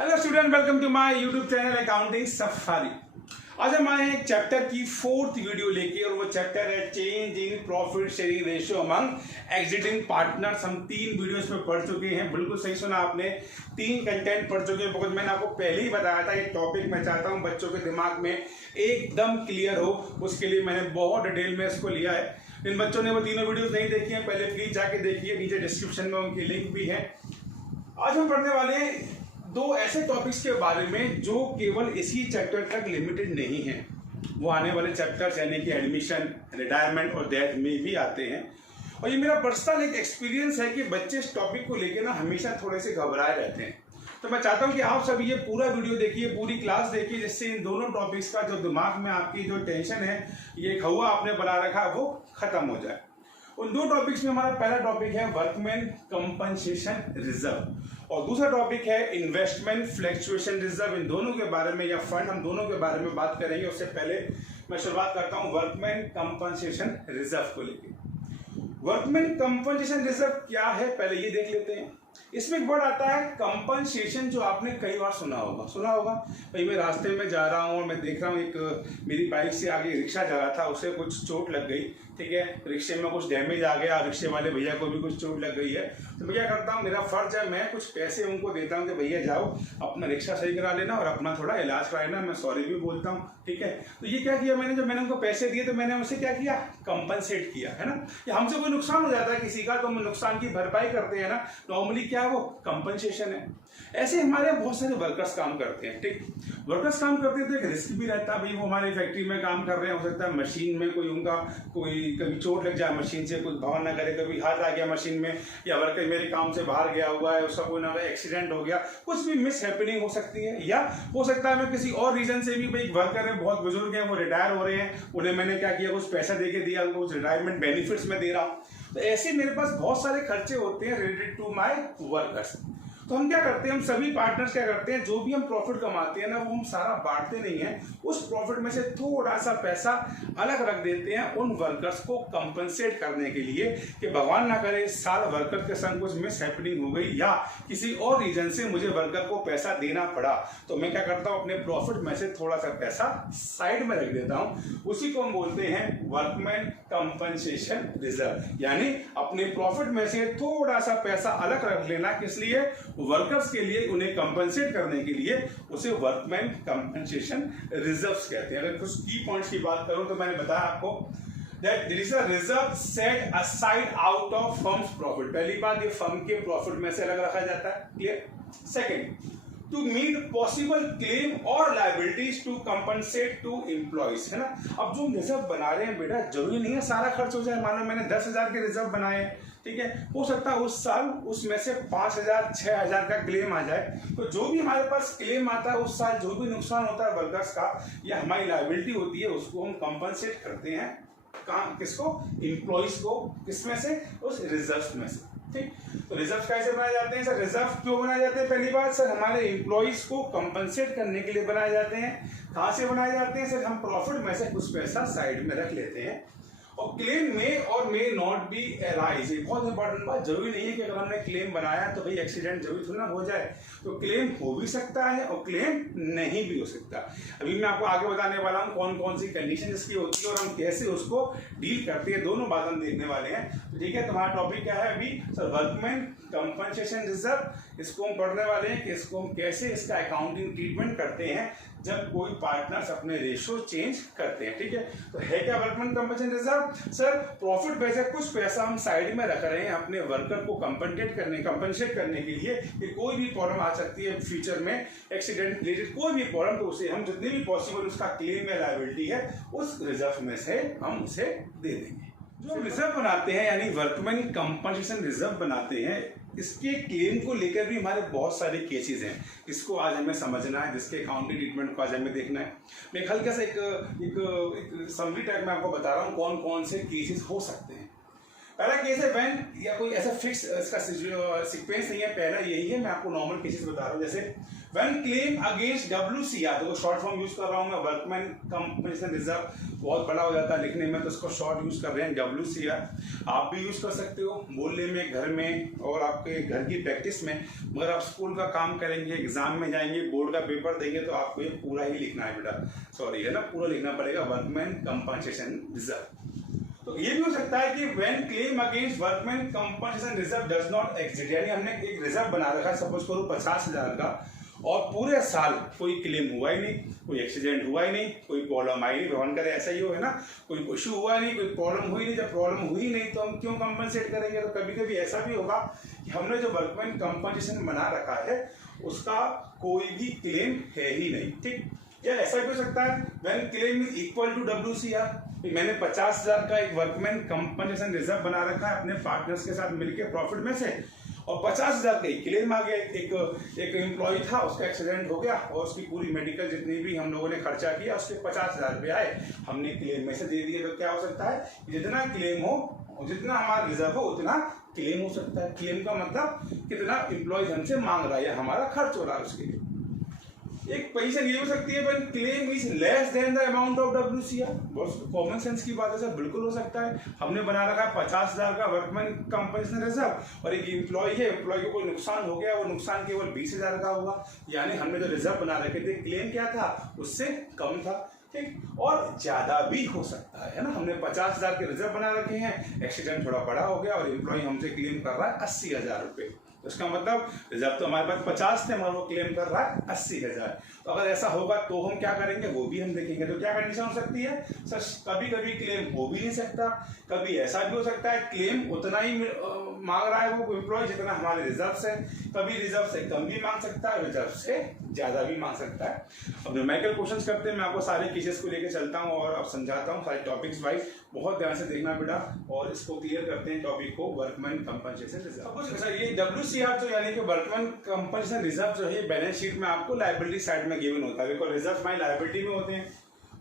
Hello student, welcome to my YouTube channel accounting safari. आज हम आए हैं चैप्टर की 4th वीडियो लेके और वो चैप्टर है change in profit sharing ratio among existing partners. हम 3 वीडियोस में पढ़ चुके हैं। बिल्कुल सही सुना आपने, 3 कंटेंट पढ़ चुके हैं। बिकॉज मैंने आपको पहले ही बताया था ये टॉपिक मैं चाहता हूँ बच्चों के दिमाग में एकदम क्लियर हो, उसके लिए मैंने बहुत डिटेल में इसको लिया है। इन बच्चों ने वो तीनों वीडियोज नहीं देखी है, पहले प्लीज जाके देखिए, नीचे डिस्क्रिप्शन में उनकी लिंक भी है। आज हम पढ़ने वाले हैं 2 ऐसे टॉपिक्स के बारे में जो केवल इसी चैप्टर तक लिमिटेड नहीं है, वो आने वाले चैप्टर्स यानी कि एडमिशन, रिटायरमेंट और डेथ में भी आते हैं। और ये मेरा पर्सनल एक एक्सपीरियंस है कि बच्चे इस टॉपिक को लेकर ना हमेशा थोड़े से घबराए रहते हैं। तो मैं चाहता हूं कि आप सब ये पूरा वीडियो देखिए, पूरी क्लास देखिए, जिससे इन दोनों टॉपिक्स का जो दिमाग में आपकी जो टेंशन है, ये हवा आपने बना रखा है, वो खत्म हो जाए। उन 2 टॉपिक्स में हमारा पहला टॉपिक है वर्कमैन कंपनसेशन रिजर्व और दूसरा टॉपिक है इन्वेस्टमेंट फ्लक्चुएशन रिजर्व। इन दोनों के बारे में या फंड, हम दोनों के बारे में बात करेंगे। उससे पहले मैं शुरुआत करता हूं वर्कमैन कंपनसेशन रिजर्व को लेकर। वर्कमैन कंपनसेशन रिजर्व क्या है पहले ये देख लेते हैं। इसमें एक वर्ड आता है कंपनसेशन, जो आपने कई बार सुना होगा। भाई मैं रास्ते में जा रहा हूँ और मैं देख रहा हूँ एक मेरी बाइक से आगे रिक्शा जा रहा था, उसे कुछ चोट लग गई, ठीक है, रिक्शे में कुछ डैमेज आ गया, रिक्शे वाले भैया को भी कुछ चोट लग गई है। तो मैं क्या करता हूँ, मेरा फर्ज है, मैं कुछ पैसे उनको देता हूँ कि भैया जाओ अपना रिक्शा सही करा लेना और अपना थोड़ा इलाज करा लेना, मैं सॉरी भी बोलता हूँ, ठीक है। तो ये क्या किया मैंने, जब मैंने उनको पैसे दिए तो मैंने उनसे क्या किया, कंपनसेट किया, है ना। कि हमसे कोई नुकसान हो जाता है किसी का तो हम नुकसान की भरपाई करते हैं ना, नॉर्मली क्या है वो कंपनसेशन है। ऐसे हमारे बहुत सारे वर्कर्स काम करते हैं, ठीक। वर्कर्स काम करते हैं तो एक रिस्क भी रहता है, भाई वो हमारी फैक्ट्री में काम कर रहे हैं, हो सकता है मशीन में कोई कभी चोट लग जाए, मशीन से कुछ भवन ना करे, कभी हाथ आ गया मशीन में, या वर्कर मेरे काम से बाहर गया हुआ है, उसका कोई ना कोई एक्सीडेंट हो गया, कुछ भी मिस हैपनिंग हो सकती है। या हो सकता है मैं किसी और रीजन से भी, भाई वर्कर है, बहुत बुजुर्ग है, वो रिटायर हो रहे हैं, उन्हें मैंने क्या किया, कुछ पैसा दे के दिया, उनको रिटायरमेंट बेनिफिट्स में दे रहा हूँ। तो ऐसे मेरे पास बहुत सारे खर्चे होते हैं रिलेटेड टू माई वर्कर्स। तो हम क्या करते हैं, हम सभी पार्टनर्स क्या करते हैं, जो भी हम प्रॉफिट कमाते हैं ना, वो हम सारा बांटते नहीं है, उस प्रॉफिट में से थोड़ा सा पैसा अलग रख देते हैं उन वर्कर्स को कंपनसेट करने के लिए कि भगवान ना करे इस साल वर्कर के संग कुछ मिस हैपनिंग हो गई या किसी और रीजन से मुझे वर्कर को पैसा देना पड़ा, तो मैं क्या करता हूं, अपने प्रॉफिट में से थोड़ा सा पैसा साइड में रख देता हूं। उसी को हम बोलते हैं वर्कमैन कंपनसेशन रिजर्व, यानी अपने प्रॉफिट में से थोड़ा सा पैसा अलग रख लेना, किस लिए, वर्कर्स के लिए, उन्हें कंपनसेट करने के लिए। उसे वर्कमैन कंपनसेशन रिजर्व्स कहते हैं। अगर कुछ की पॉइंट्स की बात करूं तो मैंने बताया आपको that there is a reserve set aside out of firm's profit। पहली बात, ये फर्म के प्रॉफिट में से अलग रखा जाता है, clear. Second, to meet possible claim और liabilities to compensate to employees, है ना। अब जो रिजर्व बना रहे हैं बेटा, जरूरी नहीं है सारा खर्च हो जाए। मानो मैंने 10,000 के रिजर्व बनाए, ठीक है, हो सकता है उस साल उसमें से 5,000 6,000 का क्लेम आ जाए। तो जो भी हमारे पास क्लेम आता है उस साल, जो भी नुकसान होता है वर्कर्स का या हमारी लायबिलिटी होती है, उसको हम कंपनसेट करते हैं। काम किसको, एम्प्लॉइज को, किसमें से, उस रिजर्व में से, ठीक। तो रिजर्व कैसे बनाए जाते हैं सर, रिजर्व क्यों बनाए जाते हैं, पहली बात सर हमारे एम्प्लॉइज को कंपनसेट करने के लिए बनाए जाते हैं। कहां से बनाए जाते हैं सर, हम प्रॉफिट में से कुछ पैसा साइड में रख लेते हैं। और क्लेम में और मे नॉट बी अराइज, बहुत इंपॉर्टेंट बात, जरूरी नहीं है कि अगर हमने क्लेम बनाया तो भाई एक्सीडेंट जरूरी थोड़ा ना हो जाए। तो क्लेम हो भी सकता है और क्लेम नहीं भी हो सकता। अभी मैं आपको आगे बताने वाला हूं कौन कौन सी कंडीशन इसकी होती है और हम कैसे उसको डील करते हैं, दोनों बात हम देखने वाले हैं। तो ठीक है, तुम्हारा टॉपिक क्या है अभी सर, वर्कमैन कंपनसेशन रिजर्व। इसको हम पढ़ने वाले हैं कि इसको हम कैसे इसका अकाउंटिंग ट्रीटमेंट करते हैं जब कोई पार्टनर्स अपने रेशियो चेंज करते हैं, ठीक है। तो है क्या workman compensation reserve, sir profit में से कुछ पैसा हम साइड में रख रहे हैं अपने वर्कर को कंपनसेट करने के लिए कि कोई भी प्रॉब्लम आ सकती है फ्यूचर में, एक्सीडेंट रिलेटेड कोई भी प्रॉब्लम, तो उसे हम जितनी भी पॉसिबल उसका क्लेम या लायबिलिटी है उस रिजर्व में से हम उसे दे देंगे। जो रिजर्व बनाते हैं यानी वर्कमैन कंपनसेशन रिजर्व बनाते हैं, इसके क्लेम को लेकर भी हमारे बहुत सारे केसेस हैं। इसको आज हमें समझना है, जिसके अकाउंटिंग ट्रीटमेंट को आज हमें देखना है। मैं हल्का सा एक समरी टाइप में आपको बता रहा हूँ कौन कौन से केसेस हो सकते हैं। पहला केस है व्हेन, या कोई ऐसा फिक्स इसका सीक्वेंस नहीं है, पहला यही है, मैं आपको नॉर्मल केसेस बता रहा हूँ। जैसे व्हेन क्लेम अगेंस्ट WCR, तो शॉर्ट फॉर्म यूज कर रहा हूँ मैं, वर्कमैन कंपनसेशन रिजर्व, बहुत बड़ा हो जाता है लिखने में, तो इसको शॉर्ट यूज कर रहे हैं WCR। आप भी यूज कर सकते हो बोलने में, घर में और आपके घर की प्रैक्टिस में, मगर आप स्कूल का काम करेंगे, एग्जाम में जाएंगे, बोर्ड का पेपर देंगे, तो आपको ये पूरा ही लिखना है बेटा, सॉरी है ना, पूरा लिखना पड़ेगा, वर्कमैन कंपनसेशन रिजर्व। तो ये भी हो सकता है कि when claim against workman compensation reserve does not exist, यानी हमने एक रिजर्व बना रखा है, सपोज करो 50,000 का, और पूरे साल कोई क्लेम हुआ ही नहीं, कोई एक्सीडेंट हुआ ही नहीं, कोई प्रॉब्लम आई नहीं, भगवान करे ऐसा ही हो, है ना, कोई इशू हुआ नहीं, कोई प्रॉब्लम हुई नहीं। जब प्रॉब्लम हुई नहीं तो हम क्यों कंपनसेट करेंगे? तो कभी कभी ऐसा भी होगा कि हमने जो वर्कमैन कंपनसेशन बना रखा है उसका कोई भी क्लेम है ही नहीं, ठीक। या ऐसा भी हो सकता है when claim is equal to WCR, मैंने 50,000 का एक वर्कमैन कंपनसेशन रिजर्व बना रखा है अपने पार्टनर्स के साथ मिलकर प्रॉफिट में से, और 50,000 का एक क्लेम आ गया, एक एम्प्लॉय था, उसका एक्सीडेंट हो गया और उसकी पूरी मेडिकल जितनी भी हम लोगों ने खर्चा किया उसके 50,000 रुपये आए, हमने क्लेम में से दे दिए। तो क्या हो सकता है, जितना क्लेम हो, जितना हमारा रिजर्व हो उतना क्लेम हो सकता है। क्लेम का मतलब कितना एम्प्लॉय हमसे मांग रहा है या हमारा खर्च हो रहा है उसके लिए। एक पोजीशन ये हो सकती है when claim is less than the amount of WCR, बहुत कॉमन सेंस की बात है सर, बिल्कुल हो सकता है। हमने बना रखा है 50,000 का वर्कमैन कंपनसेशन रिजर्व, और एक एम्प्लॉय है, एम्प्लॉय को कोई नुकसान हो गया, वो नुकसान केवल 20,000 का होगा, यानी हमने जो रिजर्व बना रखे थे क्लेम क्या था उससे कम था, ठीक। और ज्यादा भी हो सकता है ना, हमने 50,000 के रिजर्व बना रखे हैं, एक्सीडेंट थोड़ा बड़ा हो गया और एम्प्लॉय हमसे क्लेम कर रहा है 80,000 रुपये, तो इसका मतलब रिजर्व तो हमारे पास 50 थे मगर वो क्लेम कर रहा है 80,000। तो अगर ऐसा होगा तो हम क्या करेंगे वो भी हम देखेंगे। तो क्या कंडीशन हो सकती है सर, कभी कभी क्लेम हो भी नहीं सकता, कभी ऐसा भी हो सकता है क्लेम उतना ही मांग रहा है वो एम्प्लॉय जितना हमारे रिजर्व से, कभी रिजर्व से कम भी मांग सकता है, रिजर्व से ज्यादा भी मांग सकता है। अब न्यूमेरिकल क्वेश्चंस करते हैं, मैं आपको सारे केसेस को लेकर चलता हूँ और अब समझाता हूँ सारे टॉपिक्स वाइज, बहुत ध्यान से देखना बेटा, और इसको क्लियर करते हैं टॉपिक को, वर्कमैन कंपनसेशन रिजर्व। सर ये WCR जो यानी कि वर्कमैन कंपनसेशन रिजर्व जो है बैलेंस शीट में आपको लायबिलिटी साइड में गिवन होता है, बिकॉज रिजर्व हमारी लायबिलिटी में होते हैं।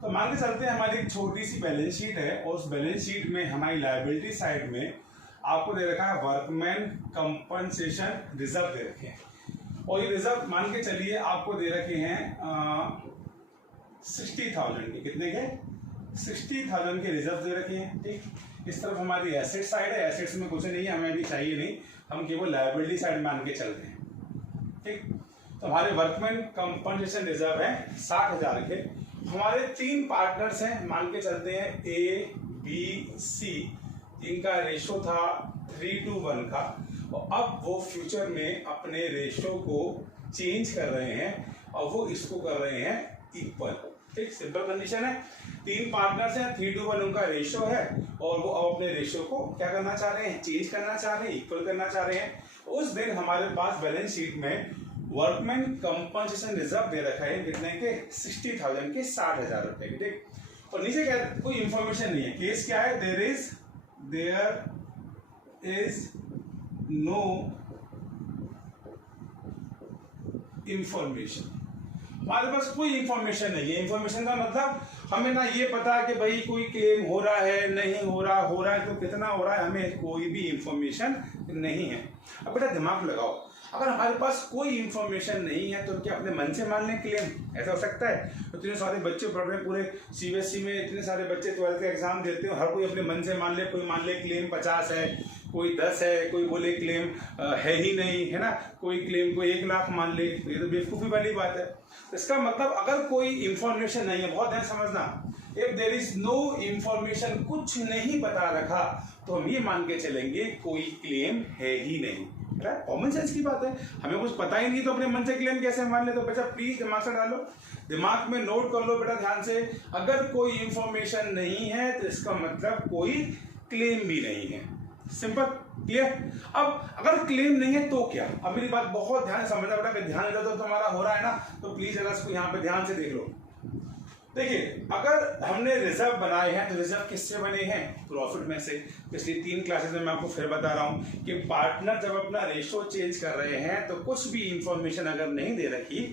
तो मान के चलते हैं हमारी एक छोटी सी बैलेंस शीट है और उस बैलेंस शीट में हमारी लायबिलिटी साइड में आपको दे रखा है वर्कमैन कंपनसेशन रिजर्व दे रखे हैं, और ये रिजर्व मान के चलिए आपको दे रखे हैं 60,000 के, कितने के 60,000 के रिजर्व दे रखे हैं, ठीक। इस तरफ हमारी एसेट साइड है, एसेट्स में कुछ नहीं है, हमें भी चाहिए नहीं, हम केवल लायबिलिटी साइड मान के चलते हैं, ठीक। तो हमारे वर्कमैन कंपनसेशन रिजर्व है 60,000 के, हमारे 3 पार्टनर्स हैं, मान के चलते हैं ABC, इनका रेशो था 3:1 का, और अब वो फ्यूचर में अपने रेशो को चेंज कर रहे हैं और वो इसको कर रहे हैं इक्वल, ठीक। सिंपल कंडीशन है, 3 पार्टनर्स हैं, 3:1 उनका रेशो है और वो अब अपने रेशो को क्या करना चाह रहे हैं, चेंज करना चाह रहे हैं, इक्वल करना चाह रहे हैं। उस दिन हमारे पास बैलेंस शीट में वर्कमैन कंपनसेशन रिजर्व दे रखा है कितने के 60,000 के 60,000 रुपए के, ठीक। और नीचे क्या कोई इंफॉर्मेशन नहीं है, केस क्या है, देयर इज नो इंफॉर्मेशन, हमारे पास कोई इंफॉर्मेशन नहीं है। इंफॉर्मेशन का मतलब हमें ना ये पता कि भाई कोई क्लेम हो रहा है नहीं हो रहा है तो कितना हो रहा है, हमें कोई भी इंफॉर्मेशन नहीं है। अब बेटा दिमाग लगाओ, अगर हमारे पास कोई इंफॉर्मेशन नहीं है तो क्या अपने मन से मान लें क्लेम, ऐसा हो सकता है? इतने सारे बच्चे पढ़ रहे हैं पूरे CBSE में, इतने सारे बच्चे 12th का एग्जाम देते हैं, हर कोई अपने मन से मान ले, कोई मान ले क्लेम 50 है, कोई 10 है, कोई बोले क्लेम है ही नहीं, है ना, कोई क्लेम को 1 लाख मान ले, तो ये तो बेवकूफ़ी वाली बात है। इसका मतलब अगर कोई इंफॉर्मेशन नहीं है, बहुत ध्यान समझना, if there is no information, कुछ नहीं बता रखा, तो हम ये मान के चलेंगे कोई क्लेम है ही नहीं। कॉमन सेंस की बात है, हमें कुछ पता ही नहीं तो अपने मन से क्लेम कैसे मान ले? तो बच्चा प्लीज दिमाग से डालो, दिमाग में नोट कर लो बेटा ध्यान से, अगर कोई इंफॉर्मेशन नहीं है तो इसका मतलब कोई क्लेम भी नहीं है। Simple, clear? अब अगर क्लेम नहीं है तो क्या? अब मेरी बात बहुत ध्यान से समझना बेटा, ध्यान देता तो हमारा हो रहा है ना, तो प्लीज अगर इसको यहाँ पे ध्यान से देख लो। देखिए, अगर हमने रिजर्व बनाए हैं तो रिजर्व किससे बने हैं? प्रॉफिट में से। पिछली 3 क्लासेस में मैं आपको फिर बता रहा हूं कि पार्टनर जब अपना रेशो चेंज कर रहे हैं तो कुछ भी इंफॉर्मेशन अगर नहीं दे रखी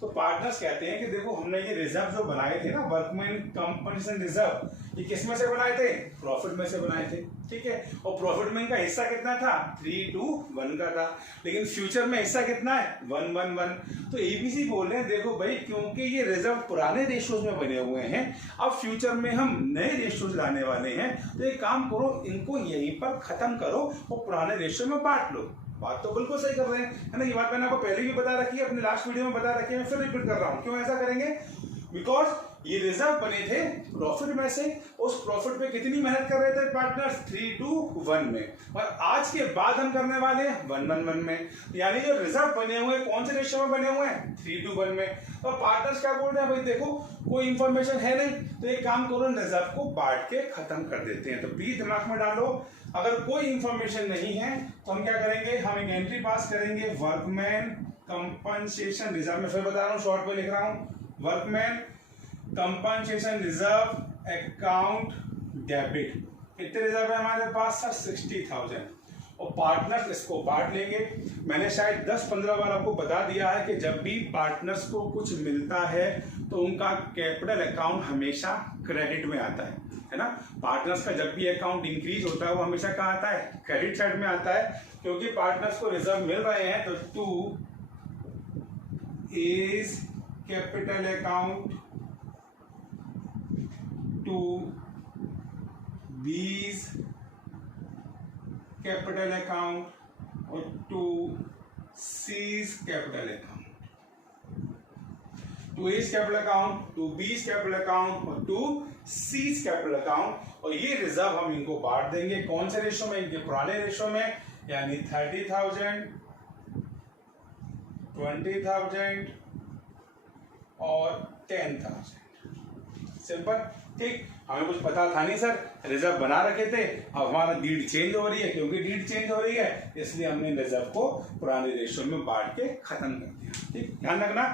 तो पार्टनर्स कहते हैं कि देखो हमने ये रिजर्व जो बनाए थे ना, वर्कमैन कंपनसेशन रिजर्व, ये किस में से बनाए थे? प्रॉफिट में से बनाए थे, ठीक है। और प्रॉफिट में इनका हिस्सा कितना था? 3:1 का था, लेकिन फ्यूचर में हिस्सा कितना है? 1:1। तो एबीसी बोल रहे हैं देखो भाई, क्योंकि ये रिजर्व पुराने रेशियोज में बने हुए हैं, अब फ्यूचर में हम नए रेशियोज लाने वाले हैं, तो एक काम करो, इनको यहीं पर खत्म करो और पुराने रेशियो में बांट लो। बात तो बिल्कुल सही कर रहे हैं, है ना। ये बात मैंने आपको पहले भी बता रखी है, अपने लास्ट वीडियो में बता रखी है, मैं फिर रिपीट कर रहा हूं। क्यों ऐसा करेंगे? बिकॉज ये रिजर्व बने थे प्रॉफिट में से, उस प्रॉफिट पे कितनी मेहनत कर रहे थे पार्टनर्स? 3:1 में, और आज के बाद हम करने वाले हैं 1:1 में। यानी जो रिजर्व बने हुए कौन से रेशियो में बने हुए हैं? 3:1 में। और पार्टनर्स क्या बोल रहे हैं? भाई देखो कोई इंफॉर्मेशन है नहीं, तो एक काम करो, रिजर्व को बांट के खत्म कर देते हैं। तो प्लीज दिमाग में डालो, अगर कोई इंफॉर्मेशन नहीं है तो हम क्या करेंगे? हम एक एंट्री पास करेंगे, वर्कमैन कंपनसेशन रिजर्व। में फिर बता रहा हूँ, शॉर्ट में लिख रहा हूँ, workman compensation reserve account debit. कितने रिजर्व है हमारे पास? सर 60,000। और पार्टनर्स इसको बांट लेंगे। मैंने शायद 10-15 बार आपको बता दिया है कि जब भी पार्टनर्स को कुछ मिलता है तो उनका कैपिटल अकाउंट हमेशा क्रेडिट में आता है ना। पार्टनर्स का जब भी अकाउंट इंक्रीज होता है वो हमेशा कहाँ आता है? क्रेडिट साइड में आता है, क्योंकि पार्टनर्स को रिजर्व मिल रहे हैं। तो 2 इज कैपिटल अकाउंट, 2 बीज कैपिटल अकाउंट और 2 seize capital account. 2 is capital account, 2 बीज कैपिटल अकाउंट और 2 सीज कैपिटल अकाउंट। और ये रिजर्व हम इनको बांट देंगे कौन से रेशो में? इनके पुराने रेशो में, यानी 30,000, 20,000 और 10,000। सिंपल, ठीक। हमें कुछ पता था नहीं सर, रिजर्व बना रखे थे, अब हमारा डीड चेंज हो रही है, क्योंकि डीड चेंज हो रही है इसलिए हमने रिजर्व को पुराने रेशियो में बांट के खत्म कर दिया, ठीक। ध्यान रखना,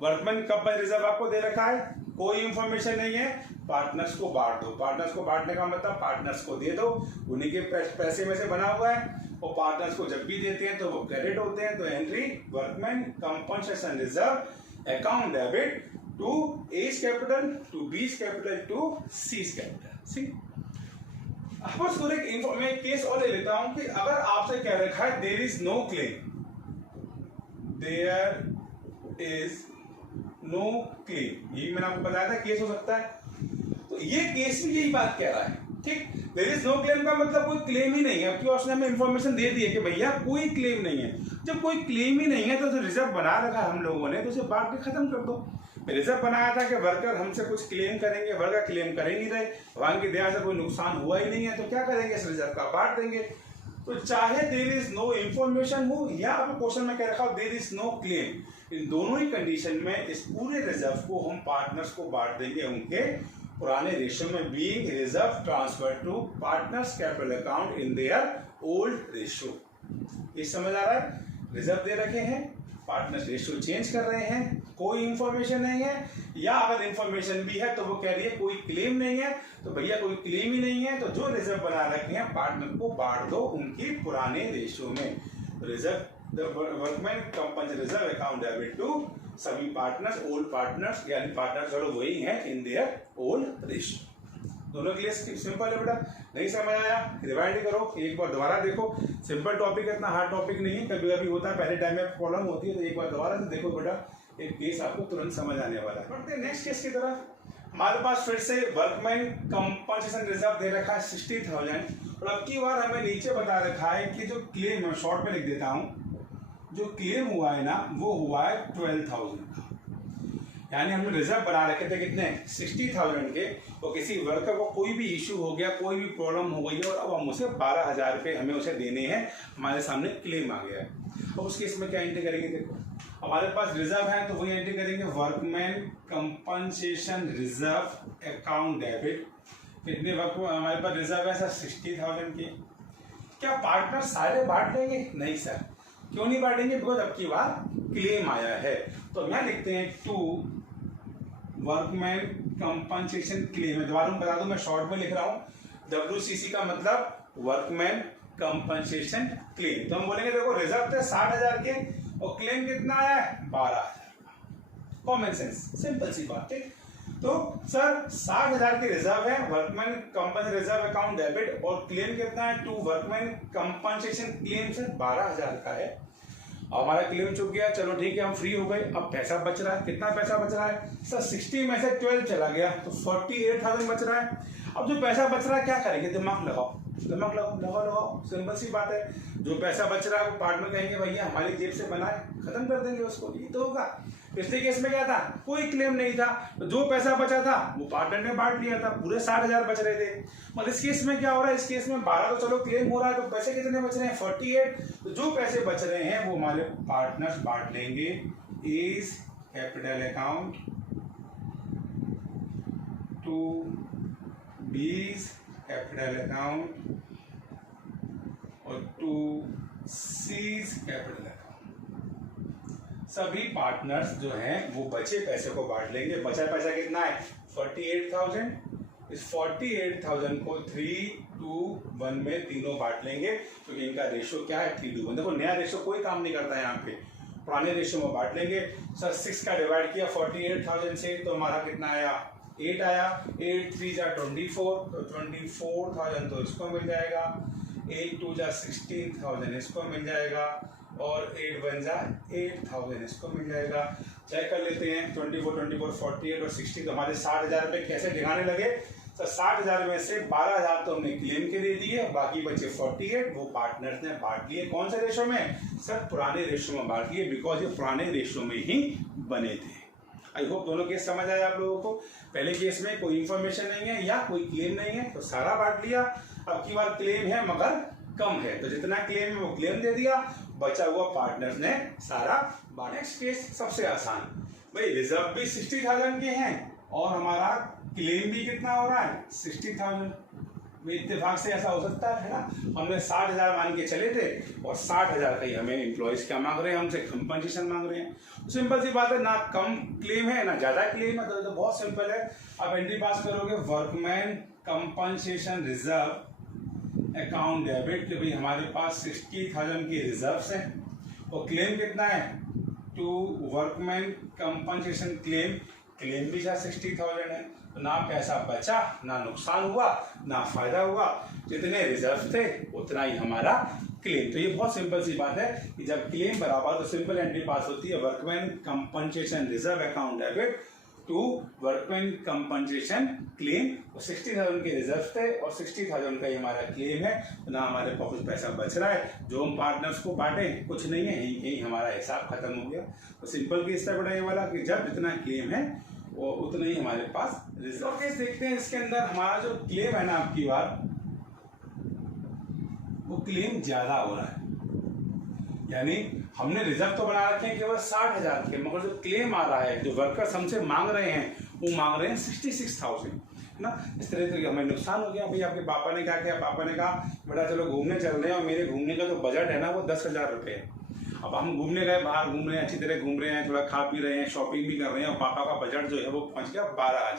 वर्कमैन कंपनी रिजर्व आपको दे रखा है, कोई इंफॉर्मेशन नहीं है, पार्टनर्स को बांट दो। पार्टनर्स को बांटने का मतलब पार्टनर्स को दे दो, उन्हीं के पैसे में से बना हुआ है, और पार्टनर्स को जब भी देते हैं तो वो क्रेडिट होते हैं। तो entry workman compensation reserve account debit to A's capital, to B's capital, to C's capital. सी मैं एक केस और ले लेता हूं कि अगर आपसे कह रखा है there is no claim, there is no claim, ये मैंने आपको बताया था केस हो सकता है, तो ये केस भी यही बात कह रहा है, ठीक। देयर इज नो क्लेम का मतलब कोई क्लेम ही नहीं है, क्योंकि उसने हमें इंफॉर्मेशन दे दी है कि भैया कोई क्लेम नहीं है। जब कोई क्लेम ही नहीं है तो जो रिजर्व बना रखा हम लोगों ने, तो उसे बांट के खत्म कर दो। रिजर्व बनाया था कि वर्कर हमसे कुछ क्लेम करेंगे, वर्कर क्लेम कर ही नहीं रहे, भगवान की दया से कोई नुकसान हुआ ही नहीं है, तो क्या करेंगे? इस रिजर्व का बांट देंगे। तो चाहे देयर इज नो इंफॉर्मेशन हो या आपको क्वेश्चन में कह रखा हो देयर इज नो क्लेम, इन दोनों ही कंडीशन में इस पूरे रिजर्व को हम पार्टनर्स को बांट देंगे उनके पुराने रेशियो में, being reserve transfer to partners capital account in their old ratio. ये समझ आ रहा है? रिजर्व दे रखे हैं, पार्टनर्स रेशियो चेंज कर रहे हैं, कोई इंफॉर्मेशन नहीं है, या अगर इंफॉर्मेशन भी है तो वो कह रही है कोई क्लेम नहीं है, तो भैया कोई क्लेम ही नहीं है, तो जो रिजर्व बना रखे हैं पार्टनर को बांट दो उनकी पुराने रेशियो में। Reserve workman company reserve account debit to सभी पार्टनर्स, ओल्ड पार्टनर्स, यानी पार्टनर्स जो वही हैं इन देयर ओल्ड रेशियो। दोनों के लिए सिंपल है बेटा, नहीं समझ आया रिवाइंड करो, एक बार दोबारा देखो। सिंपल टॉपिक है, इतना हार्ड टॉपिक नहीं है, कभी कभी होता है पहले टाइम में प्रॉब्लम होती है, तो एक बार दोबारा से देखो बेटा, एक केस आपको तुरंत समझ आने वाला है। बढ़ते हैं नेक्स्ट केस की तरफ। हमारे पास फिर से वर्कमैन कंपनसेशन रिजर्व दे रखा है 60,000, और अब की बार हमें नीचे बता रखा है कि जो क्लेम है, शॉर्ट में लिख देता हूँ, जो क्लेम हुआ है ना वो हुआ है 12,000 का, यानी हमने रिजर्व बना रखे थे कितने? 60,000 के, और किसी वर्कर को कोई भी इश्यू हो गया, कोई भी प्रॉब्लम हो गई है, और अब हम उसे 12,000 रुपये हमें उसे देने हैं, हमारे सामने क्लेम आ गया है। अब उस केस में क्या एंट्री करेंगे? देखो हमारे पास रिजर्व है तो वही एंट्री करेंगे, workman compensation reserve account debit. कितने वर्क हमारे पास रिजर्व है सर? 60,000 के। क्या पार्टनर सारे बांट लेंगे? नहीं सर, क्यों नहीं बांटेंगे? बिकॉज अब की बार क्लेम आया है, तो यहाँ लिखते हैं टू वर्कमैन कंपनसेशन क्लेम है। दोबारा बता दूं, मैं शॉर्ट में लिख रहा हूं, WCC का मतलब वर्कमैन कंपनसेशन क्लेम। तो हम बोलेंगे देखो रिजर्व थे 60,000 के और क्लेम कितना आया है? 12,000 का। कॉमन सेंस, सिंपल सी बात है। तो सर 60,000 की रिजर्व है, workman company reserve account debit, और क्लेम कितना है टू वर्कमैन कंपनसेशन क्लेम से 12,000 का है। अब हमारा क्लेम चुक गया, चलो ठीक है, हम फ्री हो गए। अब पैसा बच रहा है, कितना पैसा बच रहा है सर? 60 में से 12 चला गया तो 48,000 बच रहा है। अब जो पैसा बच रहा है क्या करेंगे? दिमाग लगाओ, दिमाग लगाओ, सिंपल सी बात है। जो पैसा बच रहा है वो पार्टनर कहेंगे भैया हमारी जेब से बनाए, खत्म कर देंगे उसको, ये तो होगा। पिछले केस में क्या था, कोई क्लेम नहीं था, तो जो पैसा बचा था वो पार्टनर ने बांट लिया था, पूरे 60,000 बच रहे थे। मतलब इस केस में क्या हो रहा है, इस केस में 12 तो चलो क्लेम हो रहा है, तो पैसे कितने बच रहे हैं? 48। तो जो पैसे बच रहे हैं वो हमारे पार्टनर्स बांट लेंगे। Is capital account to B's capital account और टू सीज कैपिटल अकाउंट। सभी पार्टनर्स जो हैं वो बचे पैसे को बांट लेंगे। बचा पैसा कितना है? 48,000। इस 48,000 को 3 2 1 में तीनों बांट लेंगे, क्योंकि इनका रेशो क्या है? 3 to 1। देखो नया रेशो कोई काम नहीं करता है यहाँ पे, पुराने रेशो में बांट लेंगे। सर 6 का डिवाइड किया 48,000 से, तो हमारा कितना आया? 8 आया। 8 3 जा 24, तो 24,000 तो इसको मिल जाएगा। 8 2 जा 16,000 इसको मिल जाएगा, और 8 1 जा 8,000 इसको मिल जाएगा। चेक कर लेते हैं, 24 24 48 और 60, तो हमारे 60,000 रुपये कैसे दिखाने लगे? तो 60,000 में से 12,000 तो हमने क्लेम के दे दिए, बाकी बचे 48, वो पार्टनर्स ने बांट लिए। कौन से रेशो में? सर पुराने रेशो में बांट लिए, बिकॉज ये पुराने रेशो में ही बने थे। आई होप दोनों केस समझ आए आप लोगों को। पहले केस में कोई इंफॉर्मेशन नहीं है या कोई क्लेम नहीं है, तो सारा बांट लिया। अब की बार क्लेम है मगर कम है, तो जितना क्लेम है वो क्लेम दे दिया, बचा हुआ पार्टनर्स ने सारा बांटा। नेक्स्ट केस सबसे आसान, भाई रिजर्व भी 60,000 के हैं और हमारा क्लेम भी कितना हो रहा है? 60,000। इत्तेफाक से ऐसा हो सकता है ना, हमने 60,000 मान के चले थे और 60,000 का ही हमें एम्प्लॉयज क्या मांग रहे हैं? हमसे कंपनसेशन मांग रहे हैं। तो सिंपल सी बात है, ना कम क्लेम है ना ज्यादा क्लेम है, तो बहुत सिंपल है। अब एंट्री पास करोगे, workman compensation reserve account debit, कि भाई हमारे पास 60,000 की रिजर्व्स हैं और क्लेम कितना है? To workman compensation claim, claim भी 60,000 है, तो ना पैसा बचा, ना नुकसान हुआ, ना फायदा हुआ। जितने रिजर्व थे उतना ही हमारा क्लेम। तो ये बहुत सिंपल सी बात है कि जब क्लेम बराबर, तो सिंपल एंट्री पास होती है, workman compensation reserve account debit to workman compensation claim. 60,000 के रिजर्व थे और 60,000 का ही हमारा क्लेम है, तो ना हमारे पास कुछ पैसा बच रहा है, जो हम पार्टनर्स को बांटे कुछ नहीं है, यही हमारा हिसाब खत्म हो गया। तो सिंपल केस था बेटा ये वाला, कि जब जितना क्लेम है वो उतना ही हमारे पास रिजर्व। केस देखते हैं, इसके अंदर हमारा जो क्लेम है ना, आपकी बार वो क्लेम ज्यादा हो रहा है, यानी हमने रिजर्व तो बना रखे हैं केवल 60,000 के, मगर जो क्लेम आ रहा है, जो वर्कर्स हमसे मांग रहे हैं वो मांग रहे हैं 66,000, है ना। इस तरह से हमें नुकसान हो गया। भाई आपके पापा ने क्या किया? पापा ने कहा बेटा चलो घूमने चल रहे हैं, और मेरे घूमने का जो बजट है ना वो 10,000 रुपये है। अब हम घूमने गए, बाहर घूम रहे हैं, अच्छी तरह घूम रहे हैं, थोड़ा खा पी रहे हैं, शॉपिंग भी कर रहे हैं, और पापा का बजट जो है वो पहुंच गया 12,000।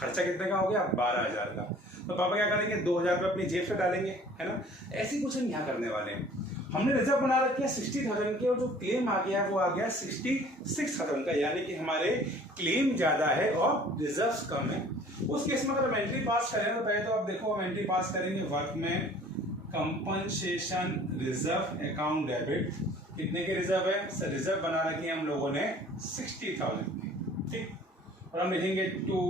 खर्चा कितने का हो गया? 12,000 का। तो पापा क्या करेंगे? 2,000 रुपये अपनी जेब से डालेंगे, है ना। ऐसी कुछ हम यहाँ करने वाले हैं। हमने रिजर्व बना रखी है 60,000 की, और जो क्लेम आ गया वो आ गया 66,000 का, यानी कि हमारे क्लेम ज्यादा है और रिजर्व कम है। उस केस में अगर हम एंट्री पास करें तो पहले तो आप देखो, हम एंट्री पास करेंगे workman compensation reserve account debit. कितने के रिजर्व है? सर रिजर्व बना रखी है हम लोगों ने 60,000 की, ठीक। और हम लिखेंगे to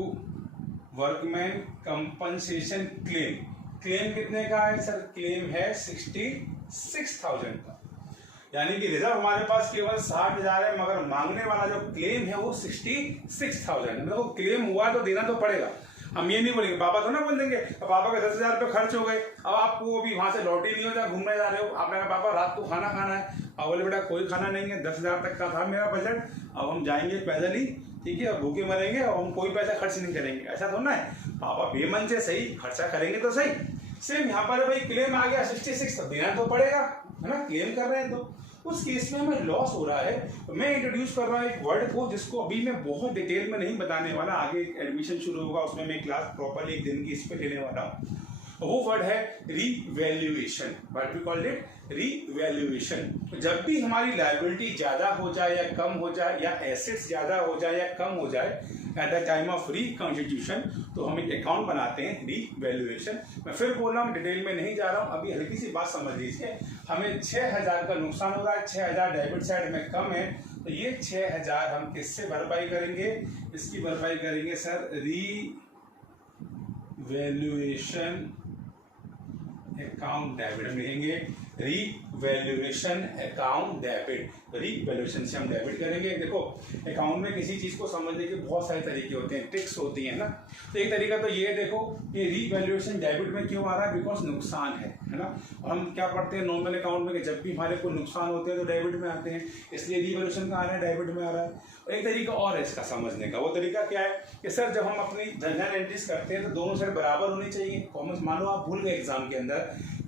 workman compensation claim. Claim कितने का है? सर क्लेम है 66,000 का, यानी कि रिजर्व हमारे पास केवल 60,000 है, मगर मांगने वाला जो क्लेम है वो 66,000। मतलब क्लेम हुआ तो देना तो पड़ेगा। हम ये नहीं बोलेंगे, पापा तो ना बोल देंगे पापा का 10,000 रुपये खर्च हो गए, अब आपको अभी वहां से लौट ही नहीं हो जाए, घूमने जा रहे हो, आपने कहा पापा रात को खाना खाना है, अब बोले बेटा कोई खाना नहीं है, 10,000 तक का था मेरा बजट, अब हम जाएंगे पैदल ही, ठीक है, भूखे मरेंगे और हम कोई पैसा खर्च नहीं करेंगे। ऐसा थोड़ा है, पापा बेमन से सही खर्चा करेंगे तो सही। सेम यहाँ पर भाई क्लेम आ गया 66, देना तो पड़ेगा, है ना, क्लेम कर रहे हैं तो उस केस में हमें लॉस हो रहा है। तो मैं इंट्रोड्यूस कर रहा हूँ एक वर्ड को, जिसको अभी मैं बहुत डिटेल में नहीं बताने वाला, आगे एडमिशन शुरू होगा उसमें मैं क्लास प्रॉपरली एक दिन की इस पे लेने वाला हूँ। वो वर्ड है revaluation. What we called it, revaluation. तो जब भी हमारी लायबिलिटी ज्यादा हो जाए या कम हो जाए, या एसेट्स ज्यादा हो जाए या कम हो जाए eight the time of reconstitution, तो हम एक अकाउंट बनाते हैं रीवैल्यूएशन। मैं फिर बोल रहा हूँ, डिटेल में नहीं जा रहा हूँ, अभी हल्की सी बात समझ लीजिए। हमें 6000 का नुकसान हो रहा है, 6000 डेबिट साइड में कम है, तो ये 6000 हम किससे भरपाई करेंगे, इसकी भरपाई करेंगे सर रीवैल्यूएशन अकाउंट डेबिट। हम लिखेंगे रीवैल्यूएशन अकाउंट डेबिट, रीवैल्यूएशन से हम डेबिट करेंगे। देखो अकाउंट में किसी चीज को समझने के बहुत सारे तरीके होते हैं, ट्रिक्स होती है ना। तो एक तरीका तो ये देखो कि रीवैल्यूएशन डेबिट में क्यों आ रहा है, बिकॉज नुकसान है ना। और हम क्या पढ़ते हैं नॉर्मल अकाउंट में कि जब भी हमारे को नुकसान होते हैं तो डेबिट में आते हैं, इसलिए रीवैल्यूएशन का आ रहा है, डेबिट में आ रहा है। और एक तरीका और है इसका समझने का, वो तरीका क्या है कि सर जब हम अपनी जर्नल एंट्रीज करते हैं तो दोनों साइड बराबर होनी चाहिए। कॉमन मान लो आप भूल गए एग्जाम के अंदर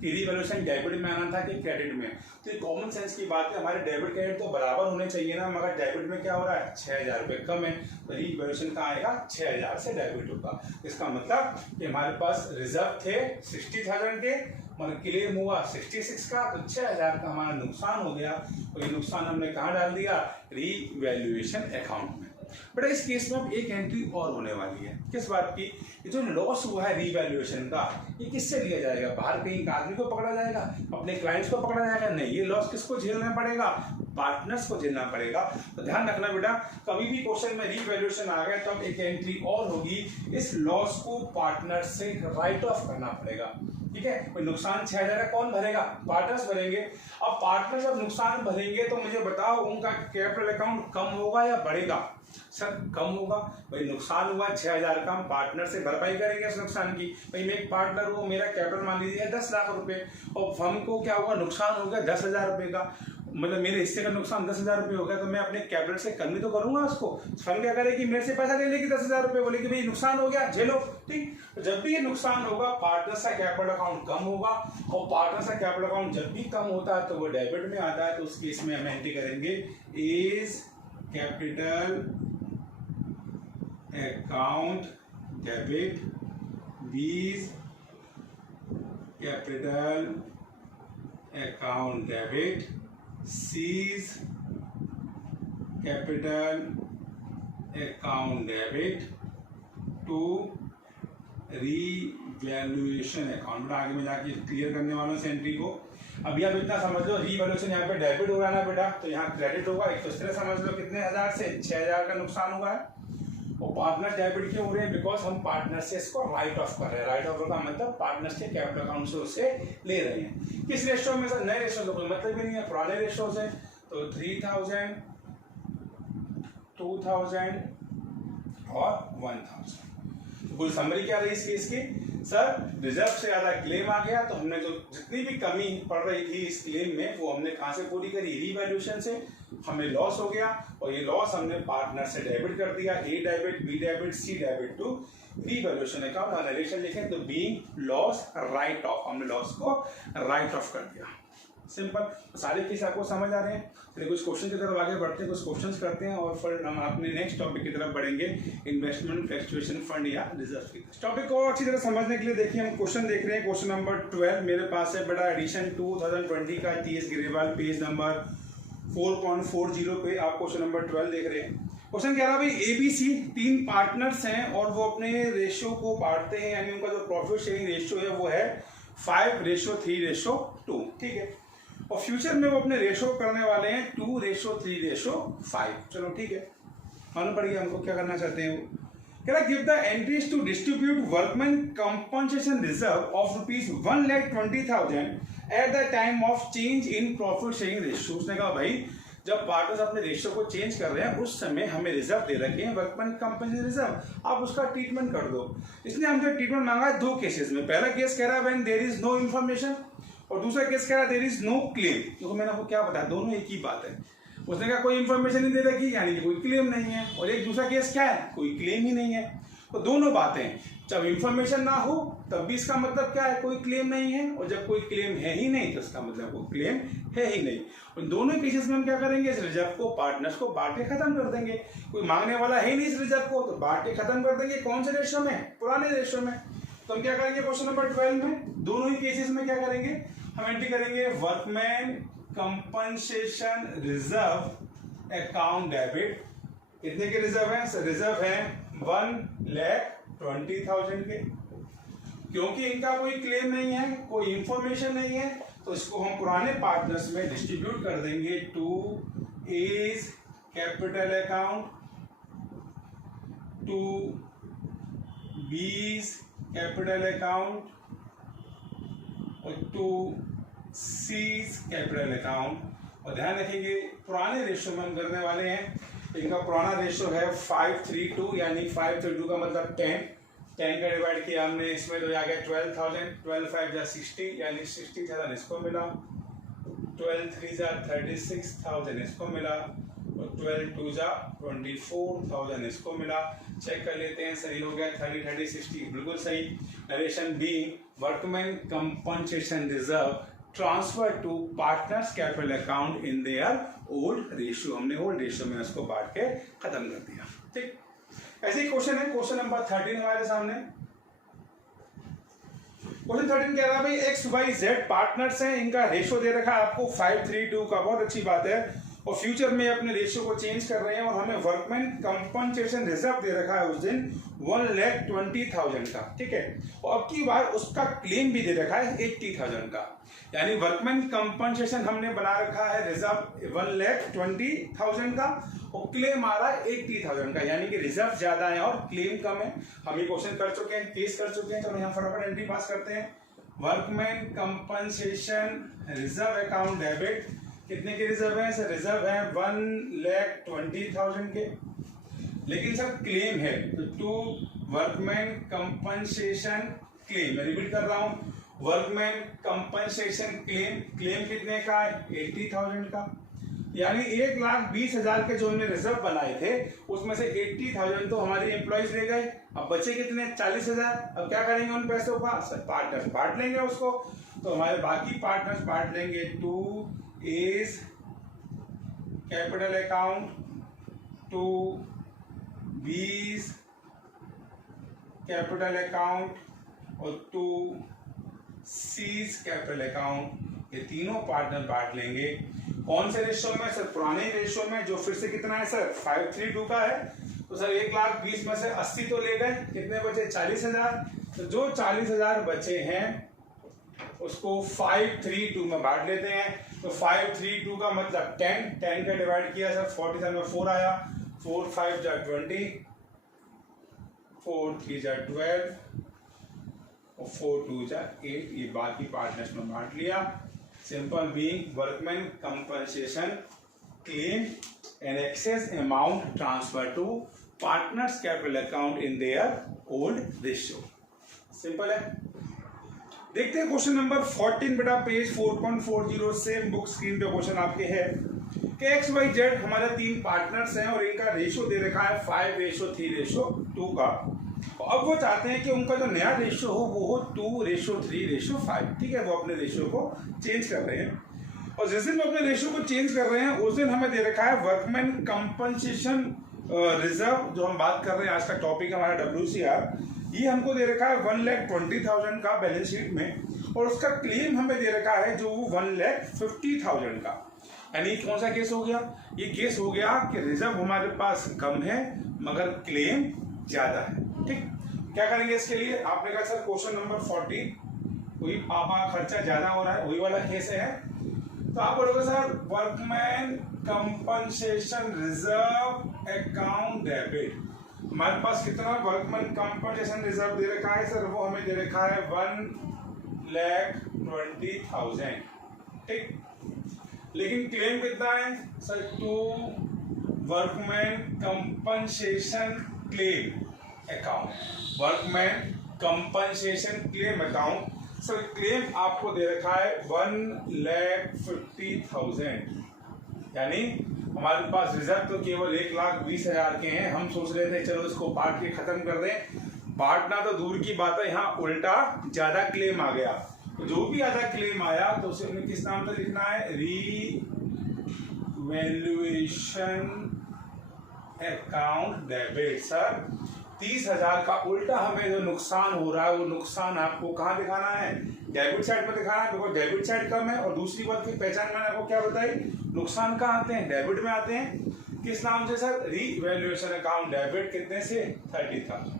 कि रीवैल्यूएशन डेबिट में आना था कि क्रेडिट में, तो ये कॉमन सेंस की बात है, हमारे डेबिट क्रेडिट तो बराबर होने चाहिए ना। मगर डेबिट में क्या हो रहा है, 6000 रुपये कम है, तो रीवैल्यूएशन का आएगा 6000 से डेबिट होगा। इसका मतलब कि हमारे पास रिजर्व थे 60,000 के, मगर क्लेम हुआ 66 का, तो 6000 का हमारा नुकसान हो गया। और ये नुकसान हमने कहाँ डाल दिया, रीवैल्यूएशन अकाउंट में। बट इस केस में अब एक एंट्री और होने वाली है, किस बात की, ये जो लॉस हुआ है रीवैल्यूएशन का, ये किससे लिया जाएगा, बाहर कहीं एक आदमी को पकड़ा जाएगा, अपने क्लाइंट्स को पकड़ा जाएगा, नहीं, ये लॉस किसको झेलना पड़ेगा, पार्टनर्स को झेलना पड़ेगा। तो ध्यान रखना बेटा, कभी भी क्वेश्चन में रीवैल्यूएशन आ गया तो अब एक एंट्री और होगी, इस लॉस को पार्टनर से राइट ऑफ करना पड़ेगा। ठीक है, कोई नुकसान 6000 कौन भरेगा, पार्टनर्स भरेंगे। अब पार्टनर्स जब नुकसान भरेंगे तो मुझे बताओ उनका कैपिटल अकाउंट कम होगा या बढ़ेगा, सर कम होगा। भाई नुकसान हुआ 6000 का, हम पार्टनर से भरपाई करेंगे इस नुकसान की। भाई मैं एक पार्टनर हूँ, मेरा कैपिटल मान लीजिए 10 लाख रुपए, और फर्म को क्या होगा, नुकसान हो गया 10,000 रुपए का, मतलब मेरे हिस्से का नुकसान 10,000 रुपये हो गया, तो मैं अपने कैपिटल से कम ही तो करूंगा उसको। फर्म क्या करेगी, मेरे से पैसा ले लेगी 10,000 रुपये, बोलेगी भाई नुकसान हो गया झेलो। ठीक, तो जब भी ये नुकसान होगा पार्टनर का कैपिटल अकाउंट कम होगा, और पार्टनर का कैपिटल अकाउंट जब भी कम होता है तो वो डेबिट में आता है। तो उस केस में हम एंट्री करेंगे is capital account debit, B's capital account debit, C's capital account debit to revaluation account. आगे में जाके क्लियर करने वालों से एंट्री को। अभी आप इतना समझ लो, रीवैल्यूएशन यहाँ पे डेबिट हो रहा है ना बेटा, तो यहाँ क्रेडिट होगा। एक तो इस तरह समझ लो कितने हजार से 6000 का नुकसान हुआ है, और पार्टनर डेबिट क्यों हो रहे हैं, बिकॉज हम पार्टनर से इसको राइट ऑफ कर रहे हैं। राइट ऑफ का मतलब पार्टनर के कैपिटल अकाउंट से उससे ले रहे हैं। किस रेशो में सर, नए रेशो का कोई मतलब भी नहीं है, पुराने रेशो से। तो 3000, 2000 और 1000। तो पूरी समरी क्या रही इस केस की, सर रिजर्व से ज्यादा क्लेम आ गया, तो हमने जो जितनी भी कमी पड़ रही थी इस क्लेम में वो हमने कहां से पूरी करी, रीवैल्यूएशन से। हमें लॉस हो गया, और ये लॉस हमने पार्टनर से डेबिट कर दिया, A debit, B debit, C debit to revaluation account. और नरेशन लिखे तो बीइंग लॉस राइट ऑफ, हमने लॉस को राइट ऑफ कर दिया। सिंपल, सारे केस आपको समझ आ रहे हैं। चलिए कुछ क्वेश्चन की तरफ आगे बढ़ते हैं, कुछ क्वेश्चंस करते हैं, और फिर हम अपने नेक्स्ट टॉपिक की तरफ बढ़ेंगे, इन्वेस्टमेंट फ्लक्चुएशन फंड या रिजर्व की। टॉपिक को अच्छी तरह समझने के लिए देखिए हम क्वेश्चन देख रहे हैं। क्वेश्चन नंबर 12 मेरे पास है बेटा, एडिशन 2020 का TS ग्रेवाल, पेज नंबर 4.40 पे आप क्वेश्चन नंबर 12 देख रहे हैं। क्वेश्चन कह रहा है भाई ABC 3 पार्टनर्स हैं और वो अपने रेशियो को बांटते हैं, यानी उनका जो प्रॉफिट शेयरिंग रेशियो है वो है 5:3:2। ठीक है, और फ्यूचर में वो अपने रेशो करने वाले हैं 2:3:5। चलो ठीक है, मालूम पड़ गया हमको क्या करना चाहते हैं वो। कह रहा give the entries to distribute workman compensation reserve of ₹1,20,000 at the time of change in profit sharing ratio. उसने कहा भाई जब पार्टनर्स अपने रेशियो को चेंज कर रहे हैं उस समय हमें रिजर्व दे रखे हैं, वर्कमैन कंपनसेशन रिजर्व, आप उसका ट्रीटमेंट कर दो। इसलिए हमसे ट्रीटमेंट मांगा है 2 केसेस में। पहला केस कह रहा है when there is no information, और दूसरा केस कह रहा है देयर इज नो क्लेम। तो मैंने आपको क्या बताया, दोनों एक ही बात है। उसने कहा कोई इन्फॉर्मेशन नहीं दे रखी, यानी कि कोई क्लेम नहीं है, और एक दूसरा केस क्या है, कोई क्लेम ही नहीं है। तो दोनों बातें, जब इन्फॉर्मेशन ना हो तब भी इसका मतलब क्या है, कोई क्लेम नहीं है, और जब कोई क्लेम है ही नहीं तो इसका मतलब कोई क्लेम है ही नहीं। उन दोनों केसेस में हम क्या करेंगे, इस रिजर्व को पार्टनर्स को बांट के खत्म कर देंगे। कोई मांगने वाला है नहीं इस रिजर्व को, तो बांट के खत्म कर देंगे। कौन से रेशो में, पुराने रेशो में। तो हम क्या करेंगे क्वेश्चन नंबर 12 में, दोनों ही केसेस में क्या करेंगे, हम एंट्री करेंगे workman compensation reserve account debit. कितने के रिजर्व है? रिजर्व है 1,20,000 के। क्योंकि इनका कोई क्लेम नहीं है, कोई इंफॉर्मेशन नहीं है, तो इसको हम पुराने पार्टनर्स में डिस्ट्रीब्यूट कर देंगे to A's capital account, to B's capital account और टू सीज कैपिटल अकाउंट। और ध्यान रखेंगे पुराने रेशियो में हम करने वाले हैं, इनका पुराना रेशियो है 532, यानी 532 का मतलब 10 का डिवाइड किया हमने, इसमें तो आ गया 12,000, 12 5 जा 60, यानी 60,000 इसको मिला, 12 3 जा 36,000 इसको मिला और 12 2 जा 24,000 इसको मिला। चेक कर लेते हैं, सही हो गया, 30 30 60 बिल्कुल सही। Narration be, workman compensation reserve transfer to partners capital account in their old ratio. हमने ओल्ड रेशियो में उसको बांट के खत्म कर दिया। ठीक, ऐसे ही क्वेश्चन है, क्वेश्चन नंबर 13 हमारे सामने। क्वेश्चन 13 कह रहा है भाई एक्स वाई जेड पार्टनर्स हैं, इनका रेशियो दे रखा है आपको 5:3:2 का, बहुत अच्छी बात है, और फ्यूचर में अपने रेशियो को चेंज कर रहे हैं, और हमें वर्कमैन कंपनसेशन रिजर्व दे रखा है उस दिन 1,20,000 का। ठीक है, और अब की बार उसका क्लेम भी दे रखा है 80,000 का, यानी वर्कमैन कंपनसेशन हमने बना रखा है रिजर्व 1,20,000 का और क्लेम आ रहा है 80,000 का, यानी कि रिजर्व ज्यादा है और क्लेम कम है। हम ये क्वेश्चन कर चुके हैं, केस कर चुके हैं, चलो यहाँ फटाफट एंट्री पास करते हैं। Workman compensation reserve account debit, कितने के रिजर्व है सर? रिजर्व है 1,20,000 के, लेकिन सर क्लेम है तो टू वर्कमैन कंपनसेशन क्लेम, मैं रिपीट कर रहा हूं, वर्कमैन कंपनसेशन क्लेम कितने का है? 80,000 का, यानी 1,20,000 के जो हमने रिजर्व बनाए थे उसमें से 80,000 तो हमारे एम्प्लॉइज ले गए, अब बचे कितने? 40,000। अब क्या करेंगे उन पैसों का? सर पार्टनर्स बांट लेंगे उसको, तो हमारे बाकी पार्टनर्स बांट लेंगे to A's capital account, to B's capital account और टू सीज कैपिटल अकाउंट। ये तीनों पार्टनर बांट लेंगे कौन से रेशियो में सर? पुराने रेशियो में, जो फिर से कितना है सर? 5:3:2 का है, तो सर 1,20,000 में से 80 तो ले गए, कितने बचे? 40,000। तो जो 40,000 बचे हैं उसको 5:3:2 में बांट लेते हैं, तो 5:3:2 का मतलब 10 का डिवाइड किया सर, 40,000 में 4 आया, 4 5 जा 20, 4 3 जा 12 और 4 2 जा 8, ये बाकी पार्टनर्स में बांट लिया। Simple being workman compensation claim an excess amount transfer to partners capital account in their old ratio. Simple है। देखते हैं क्वेश्चन नंबर 14 बेटा, पेज 4.40, सेम बुक स्क्रीन पे क्वेश्चन आपके है कि एक्स वाई जेड हमारे 3 पार्टनर्स हैं और इनका रेशियो दे रखा है 5:3:2 का। अब वो चाहते हैं कि उनका जो नया रेशियो हो वो हो 2:3:5। ठीक है, वो अपने रेशियो को चेंज कर रहे हैं, और जिस दिन वो अपने रेशियो को चेंज कर रहे हैं उस दिन हमें दे रखा है वर्कमैन कंपनसेशन रिजर्व, जो हम बात कर रहे हैं, आज का टॉपिक हमारा WCR, ये हमको दे रखा है 1,20,000 का बैलेंस शीट में, और उसका क्लेम हमें दे रखा है जो 1,50,000 का। यानी कौन सा केस हो गया? ये केस हो गया कि रिजर्व हमारे पास कम है मगर क्लेम ज्यादा है। ठीक, क्या करेंगे इसके लिए? आपने कहा सर क्वेश्चन नंबर 14 वही पापा खर्चा ज्यादा हो रहा है, वही वाला केस है, तो आप बोलोगे sir workman compensation reserve account debit, हमारे पास कितना वर्कमैन कंपनसेशन रिजर्व दे रखा है सर? वो हमें दे रखा है 1,20,000। ठीक, लेकिन क्लेम कितना है sir? To workman compensation claim account, workman compensation claim account. Sir claim आपको दे रखा है 1,50,000, यानी हमारे पास रिजर्व तो केवल 1,20,000 के हैं। हम सोच रहे थे चलो इसको बांट के खत्म कर दें, बांटना तो दूर की बात है, यहाँ उल्टा ज्यादा क्लेम आ गया। तो जो भी ज्यादा क्लेम आया तो उसे हमें किस नाम से लिखना है? Revaluation account debit. सर 30,000 का उल्टा हमें जो नुकसान हो रहा है वो नुकसान आपको कहाँ दिखाना है, डेबिट साइड में दिखाना है, बिकॉज डेबिट साइड कम है। और दूसरी बात की पहचान मैंने आपको क्या बताई, नुकसान कहाँ आते हैं, डेबिट में आते हैं। किस नाम से सर, रीवैल्यूएशन अकाउंट डेबिट, कितने से, 30,000।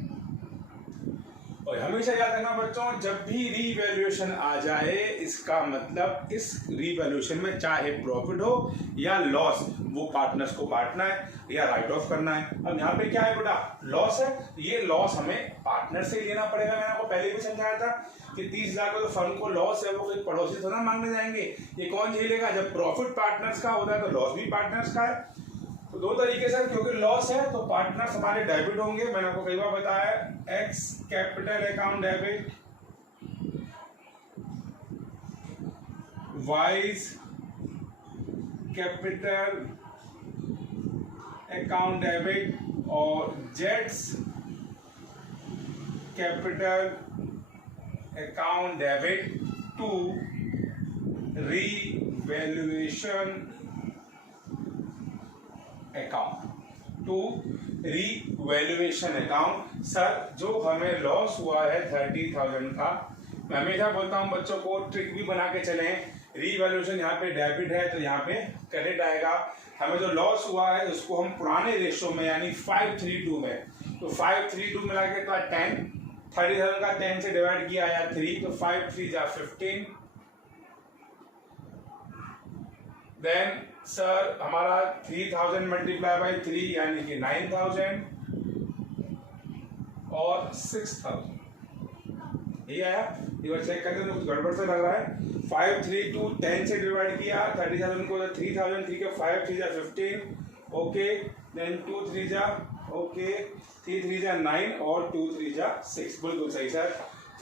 और हमेशा याद रखना बच्चों, जब भी रीवैल्यूएशन आ जाए इसका मतलब इस रीवैल्यूएशन में चाहे प्रॉफिट हो या लॉस, वो पार्टनर्स को बांटना है या राइट ऑफ करना है। अब यहाँ पे क्या है बेटा, लॉस है, ये लॉस हमें पार्टनर से ही लेना पड़ेगा। मैंने आपको पहले भी समझाया था कि 30,000 का जो फर्म को लॉस है वो कोई पड़ोसी थोड़ा मांगने जाएंगे, ये कौन झेलेगा, जब प्रॉफिट पार्टनर्स का होता है तो लॉस भी पार्टनर्स का है। तो दो तरीके से, क्योंकि लॉस है तो पार्टनर्स हमारे डेबिट होंगे, मैंने आपको कई बार बताया, X capital account debit, Y's capital account debit और जेड्स capital account debit to revaluation account, to revaluation account. Sir जो हमें लॉस हुआ है 30,000 का, मैं हमेशा बोलता हूं बच्चों को ट्रिक भी बना के चलें, रीवैल्यूएशन यहाँ पे डेबिट है तो यहाँ पे क्रेडिट आएगा। हमें जो लॉस हुआ है उसको हम पुराने रेशो में यानी 532 में, तो 532 मिला के 10, 30,000 का 10 से डिवाइड किया या 3, तो 5 3 जा 15, देन सर हमारा 3000 मल्टीप्लाई बाई 3 यानी कि 9000 और 6000, ये आया। एक बार चेक करते हैं कुछ गड़बड़ से लग रहा है। 532 10 से डिवाइड किया 30,000 को, 3000 3 के 5 3 जा 15, ओके, देन 2 3 जा ओके, 3 3 जा 9 और 2 3 जा 6, बिल्कुल सही सर।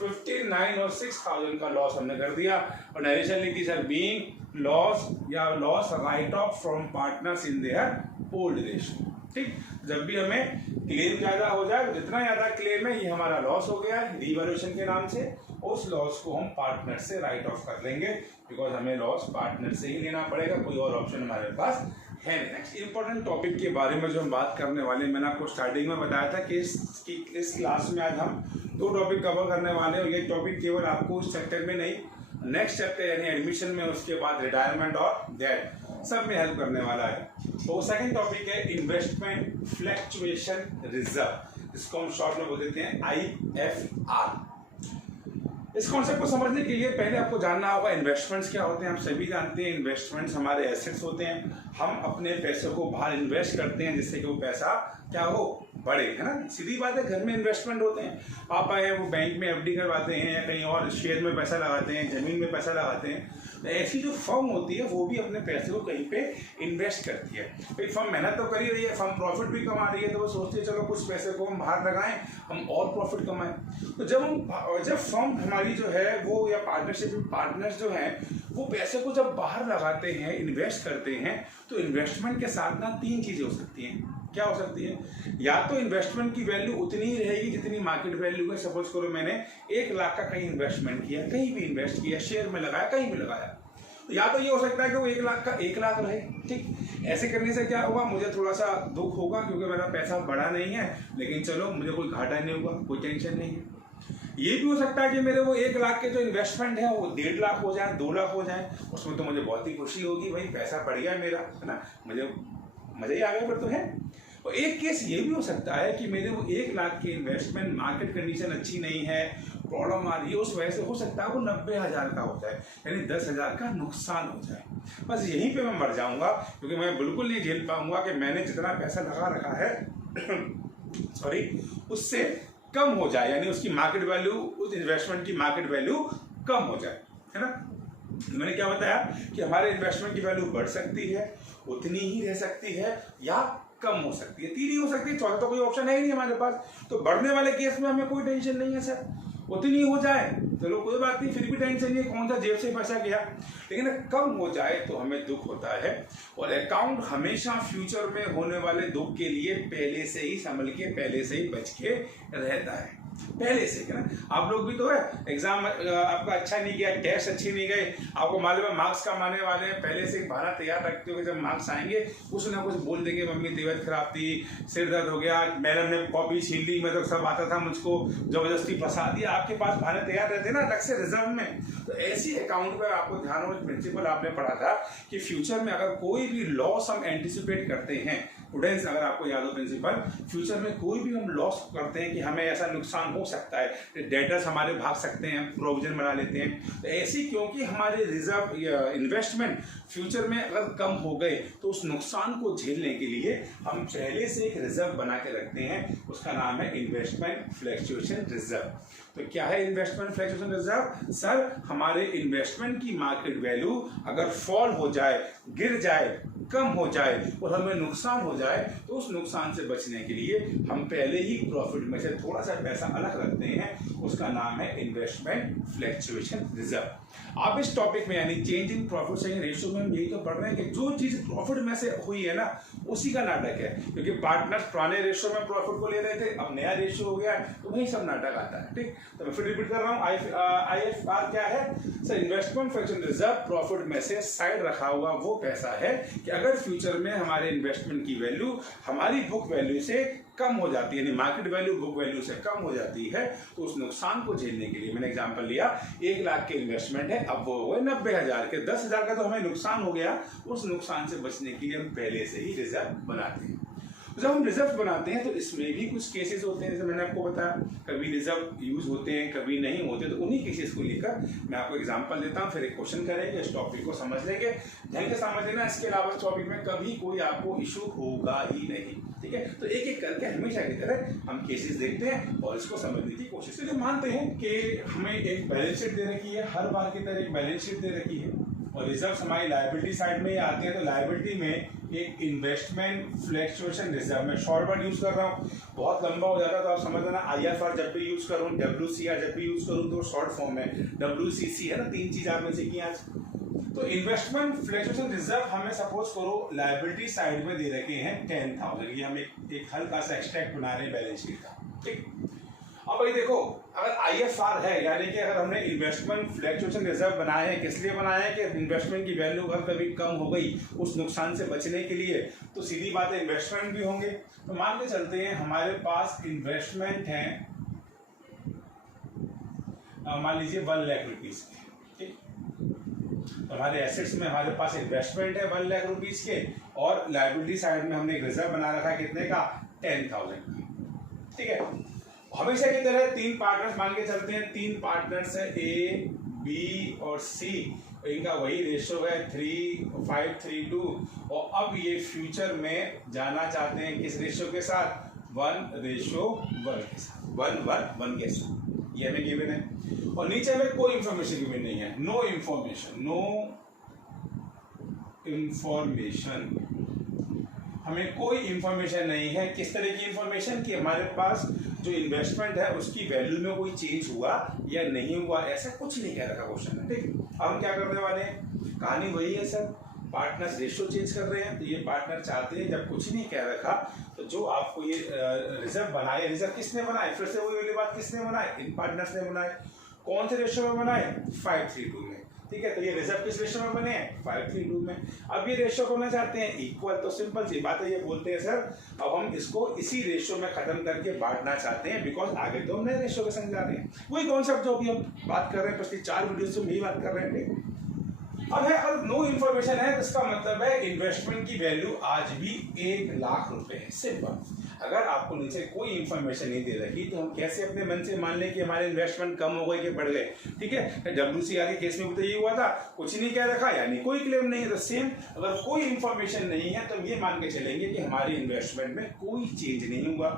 15 9 और 6,000 का लॉस हमने कर दिया और नरेशन लिखी सर, बीइंग लॉस या loss write of from partners in their old ratio. ठीक, जब भी हमें क्लेम ज्यादा हो जाए तो जितना ज्यादा क्लेम है ये हमारा लॉस हो गया है रीवैल्यूएशन के नाम से, उस लॉस को हम पार्टनर से राइट ऑफ कर लेंगे, बिकॉज हमें लॉस पार्टनर से ही लेना पड़ेगा, कोई और ऑप्शन हमारे पास है। नेक्स्ट इंपॉर्टेंट टॉपिक के बारे में जो हम बात करने वाले हैं, मैंने आपको स्टार्टिंग में बताया था कि इस क्लास में आज हम 2 टॉपिक कवर करने वाले हैं और ये टॉपिक केवल आपको उस चैप्टर में नहीं, नेक्स्ट चैप्टर यानी एडमिशन में, उसके बाद रिटायरमेंट और डेट सब में हेल्प करने वाला है। तो सेकंड टॉपिक है इन्वेस्टमेंट फ्लक्चुएशन रिजर्व, जिसको हम शॉर्ट में बोल देते हैं IFR। इस कॉन्सेप्ट को समझने के लिए पहले आपको जानना होगा इन्वेस्टमेंट्स क्या होते हैं। हम सभी जानते हैं इन्वेस्टमेंट्स हमारे एसेट्स होते हैं, हम अपने पैसे को बाहर इन्वेस्ट करते हैं जिससे कि वो पैसा क्या हो, बढ़े, है ना, सीधी बात है। घर में इन्वेस्टमेंट होते हैं, पापा है वो बैंक में FD करवाते हैं या कहीं और शेयर में पैसा लगाते हैं, जमीन में पैसा लगाते हैं। तो ऐसी जो फर्म होती है वो भी अपने पैसे को कहीं पे इन्वेस्ट करती है। भाई फर्म मेहनत तो कर ही रही है, फर्म प्रॉफिट भी कमा रही है, तो वो सोचती है चलो कुछ पैसे को हम बाहर लगाएं, हम और प्रॉफिट कमाएं। तो जब फर्म हमारी जो है वो या पार्टनरशिप पार्टनर्स जो हैं वो पैसे को जब बाहर लगाते हैं, इन्वेस्ट करते हैं, तो इन्वेस्टमेंट के साथ ना 3 चीजें हो सकती हैं। क्या हो सकती है, या तो इन्वेस्टमेंट की वैल्यू उतनी ही रहेगी जितनी मार्केट वैल्यू है। सपोज करो मैंने 1 लाख का कहीं इन्वेस्टमेंट किया, कहीं भी इन्वेस्ट किया, शेयर में लगाया, कहीं भी लगाया, तो या तो ये हो सकता है कि वो 1 लाख का 1 लाख रहे। ठीक, ऐसे करने से क्या होगा, मुझे थोड़ा सा दुख होगा क्योंकि मेरा पैसा बढ़ा नहीं है, लेकिन चलो मुझे कोई घाटा नहीं होगा, कोई टेंशन नहीं है। ये भी हो सकता है कि मेरे वो 1 लाख के जो इन्वेस्टमेंट है वो 1.5 लाख हो जाए, 2 लाख हो जाए, उसमें तो मुझे बहुत ही खुशी होगी, भाई पैसा बढ़ गया मेरा, है ना, मुझे मजा ही आ गया। पर तो है, और एक केस ये भी हो सकता है कि मेरे वो 1 लाख के इन्वेस्टमेंट मार्केट कंडीशन अच्छी नहीं है, प्रॉब्लम आ रही है, उस वजह से हो सकता है वो 90,000 का हो जाए, यानी 10,000 का नुकसान हो जाए। बस यहीं पे मैं मर जाऊंगा, क्योंकि मैं बिल्कुल नहीं झेल पाऊंगा कि मैंने जितना पैसा लगा रखा है सॉरी उससे कम हो जाए, यानी उसकी मार्केट वैल्यू, उस इन्वेस्टमेंट की मार्केट वैल्यू कम हो जाए, है ना। मैंने क्या बताया कि हमारे इन्वेस्टमेंट की वैल्यू बढ़ सकती है, उतनी ही रह सकती है, या कम हो सकती है, 3 ही हो सकती है, चौथा तो कोई ऑप्शन है ही नहीं हमारे पास। तो बढ़ने वाले केस में हमें कोई टेंशन नहीं है सर, उतनी हो जाए चलो कोई बात नहीं, फिर भी टेंशन नहीं, कौन सा जेब से पैसा गया, लेकिन कम हो जाए तो हमें दुख होता है। और अकाउंट हमेशा फ्यूचर में होने वाले दुख के लिए पहले से ही संभल के, पहले से ही बच के रहता है। पहले से, है ना। आप लोग भी तो है, एग्जाम आपका अच्छा नहीं गया, टेस्ट अच्छी नहीं गए, आपको मालूम है मार्क्स कम आने वाले हैं, पहले से बहाना तैयार रखते हो, जब मार्क्स आएंगे कुछ ना कुछ बोल देंगे, मम्मी तबीयत खराब थी, सिर दर्द हो गया, मैडम ने कॉपी छीन ली, मैं तो सब आता था, मुझको जबरदस्ती फंसा दिया। आपके पास बहाने तैयार रहते ना अलग से रिजर्व में। तो ऐसी अकाउंट में आपको ध्यान हो, प्रिंसिपल आपने पढ़ा था कि फ्यूचर में अगर कोई भी लॉस हम एंटिसिपेट करते हैं, स्टूडेंट्स अगर आपको याद हो प्रिंसिपल, फ्यूचर में कोई भी हम लॉस करते हैं कि हमें ऐसा नुकसान हो सकता है, डेटर्स हमारे भाग सकते हैं, प्रोविजन बना लेते हैं, तो ऐसी क्योंकि हमारे रिजर्व इन्वेस्टमेंट फ्यूचर में अगर कम हो गए तो उस नुकसान को झेलने के लिए हम पहले से एक रिजर्व बना के रखते हैं, उसका नाम है इन्वेस्टमेंट फ्लक्चुएशन रिजर्व। तो क्या है इन्वेस्टमेंट फ्लक्चुएशन रिजर्व? सर, हमारे इन्वेस्टमेंट की मार्केट वैल्यू अगर फॉल हो जाए, गिर जाए, कम हो जाए और हमें नुकसान हो जाए, तो उस नुकसान से बचने के लिए हम पहले ही प्रॉफिट में से थोड़ा सा पैसा अलग रखते हैं, उसका नाम है इन्वेस्टमेंट फ्लक्चुएशन रिजर्व। आप इस टॉपिक में यानी change in profit sharing ratio में हम यही तो पढ़ रहे हैं कि जो चीज प्रॉफिट में से हुई है ना, उसी का नाटक है, क्योंकि पार्टनर्स पुराने रेशियो में प्रॉफिट को ले रहे थे, अब नया रेशियो हो गया, तो वही सब नाटक आता है। ठीक, तो मैं फिर रिपीट कर रहा हूँ, IFR क्या है sir? Investment fluctuation reserve, profit में से साइड रखा हुआ वो पैसा है कि अगर फ्यूचर में हमारे इन्वेस्टमेंट की वैल्यू हमारी बुक वैल्यू से कम हो जाती है, यानी मार्केट वैल्यू बुक वैल्यू से कम हो जाती है, तो उस नुकसान को झेलने के लिए, मैंने एग्जांपल लिया 1 लाख के इन्वेस्टमेंट है, अब वो हुए 90,000 के, 10,000 का तो हमें नुकसान हो गया, उस नुकसान से बचने के लिए हम पहले से ही रिजर्व बनाते हैं। जब हम रिजर्व बनाते हैं तो इसमें भी कुछ केसेस होते हैं, जैसे मैंने आपको बताया, कभी रिजर्व यूज होते हैं, कभी नहीं होते, तो उन्हीं केसेस को लेकर मैं आपको एग्जांपल देता हूं, फिर एक क्वेश्चन करेंगे, इस टॉपिक को समझ लेंगे, ढंग से समझ लेना। इसके अलावा इस टॉपिक में कभी कोई आपको इशू होगा ही नहीं, ठीक है। तो एक एक करके हमेशा की तरह हम केसेस देखते हैं और इसको समझने की कोशिश करते हैं। मानते हैं कि हमें एक बैलेंस शीट दे रखी है, हर बार की तरह एक बैलेंस शीट दे रखी है और रिजर्व हमारी लायबिलिटी साइड में ही आते हैं, तो लायबिलिटी में एक इन्वेस्टमेंट फ्लक्चुएशन रिजर्व, में शॉर्ट वर्ड यूज कर रहा हूँ, बहुत लंबा हो जाता है तो आप समझ लेना। IFR जब भी यूज करूँ, WCR जब भी यूज करूँ तो शॉर्ट फॉर्म में WCC है ना, 3 चीज आपने सीखी आज। तो इन्वेस्टमेंट फ्लक्चुएशन रिजर्व हमें सपोज करो लायबिलिटी साइड में दे रखे हैं 10,000, ये हम एक हल्का सा एक्सट्रैक्ट बना रहे हैं बैलेंस शीट का, ठीक। अब भाई देखो, अगर IFR है, यानी कि अगर हमने इन्वेस्टमेंट फ्लक्चुएशन रिजर्व बनाए हैं, किस लिए बनाए हैं कि इन्वेस्टमेंट की वैल्यू अगर कभी कम हो गई उस नुकसान से बचने के लिए, तो सीधी बात है इन्वेस्टमेंट भी होंगे। तो मान के चलते हैं हमारे पास इन्वेस्टमेंट है, मान लीजिए 1 लाख रुपीज के, ठीक। हमारे एसेट्स में हमारे पास इन्वेस्टमेंट है 1 लाख रुपीज के, और लायबिलिटी साइड में हमने एक रिजर्व बना रखा है कितने का? 10,000 का, ठीक है। हमेशा की तरह 3 पार्टनर्स मान के चलते हैं, 3 पार्टनर्स है A, B और C, इनका वही रेशियो है 3:5:3:2, और अब ये फ्यूचर में जाना चाहते हैं किस रेशियो के साथ? 1:1 के साथ, 1:1 के साथ, ये हमें गिवन है। और नीचे में कोई इंफॉर्मेशन गिवन नहीं है, नो इंफॉर्मेशन, हमें कोई इंफॉर्मेशन नहीं है। किस तरह की इंफॉर्मेशन? कि हमारे पास जो इन्वेस्टमेंट है उसकी वैल्यू में कोई चेंज हुआ या नहीं हुआ, ऐसा कुछ नहीं कह रखा क्वेश्चन है, ठीक। अब हम क्या करने वाले हैं? कहानी वही है सर, पार्टनर्स रेशियो चेंज कर रहे हैं, तो ये पार्टनर चाहते हैं जब कुछ नहीं कह रखा तो जो आपको ये रिजर्व बनाए, रिजर्व किसने बनाए? फिर से वही वाली बात, किसने बनाए? इन पार्टनर्स ने बनाए। कौन से रेशियो में बनाए? 5:3:2 में, ठीक है। तो ये रिजर्व किस रेशियो में बने हैं? 5:3:2 में। अब ये रेशियो करना चाहते हैं इक्वल, तो सिंपल सी बात है, ये बोलते हैं सर अब हम इसको इसी रेशियो में खत्म करके बांटना चाहते हैं, बिकॉज आगे तो हम नए रेशियो के संग जा रहे हैं। वही कॉन्सेप्ट जो भी हम बात कर रहे हैं, पिछली 4 वीडियो से हम यही बात कर रहे हैं। अब है, अब नो इन्फॉर्मेशन है, इसका मतलब है इन्वेस्टमेंट की वैल्यू आज भी 1 लाख रुपए है, सिंपल। अगर आपको नीचे कोई इंफॉर्मेशन नहीं दे रखी तो हम कैसे अपने मन से मान लें कि हमारे इन्वेस्टमेंट कम हो गए कि बढ़ गए, ठीक है। WCR के केस में भी तो ये हुआ था, कुछ नहीं कह रखा यानी कोई क्लेम नहीं है। तो सेम, अगर कोई इंफॉर्मेशन नहीं है तो हम ये मान के चलेंगे कि हमारी इन्वेस्टमेंट में कोई चेंज नहीं हुआ।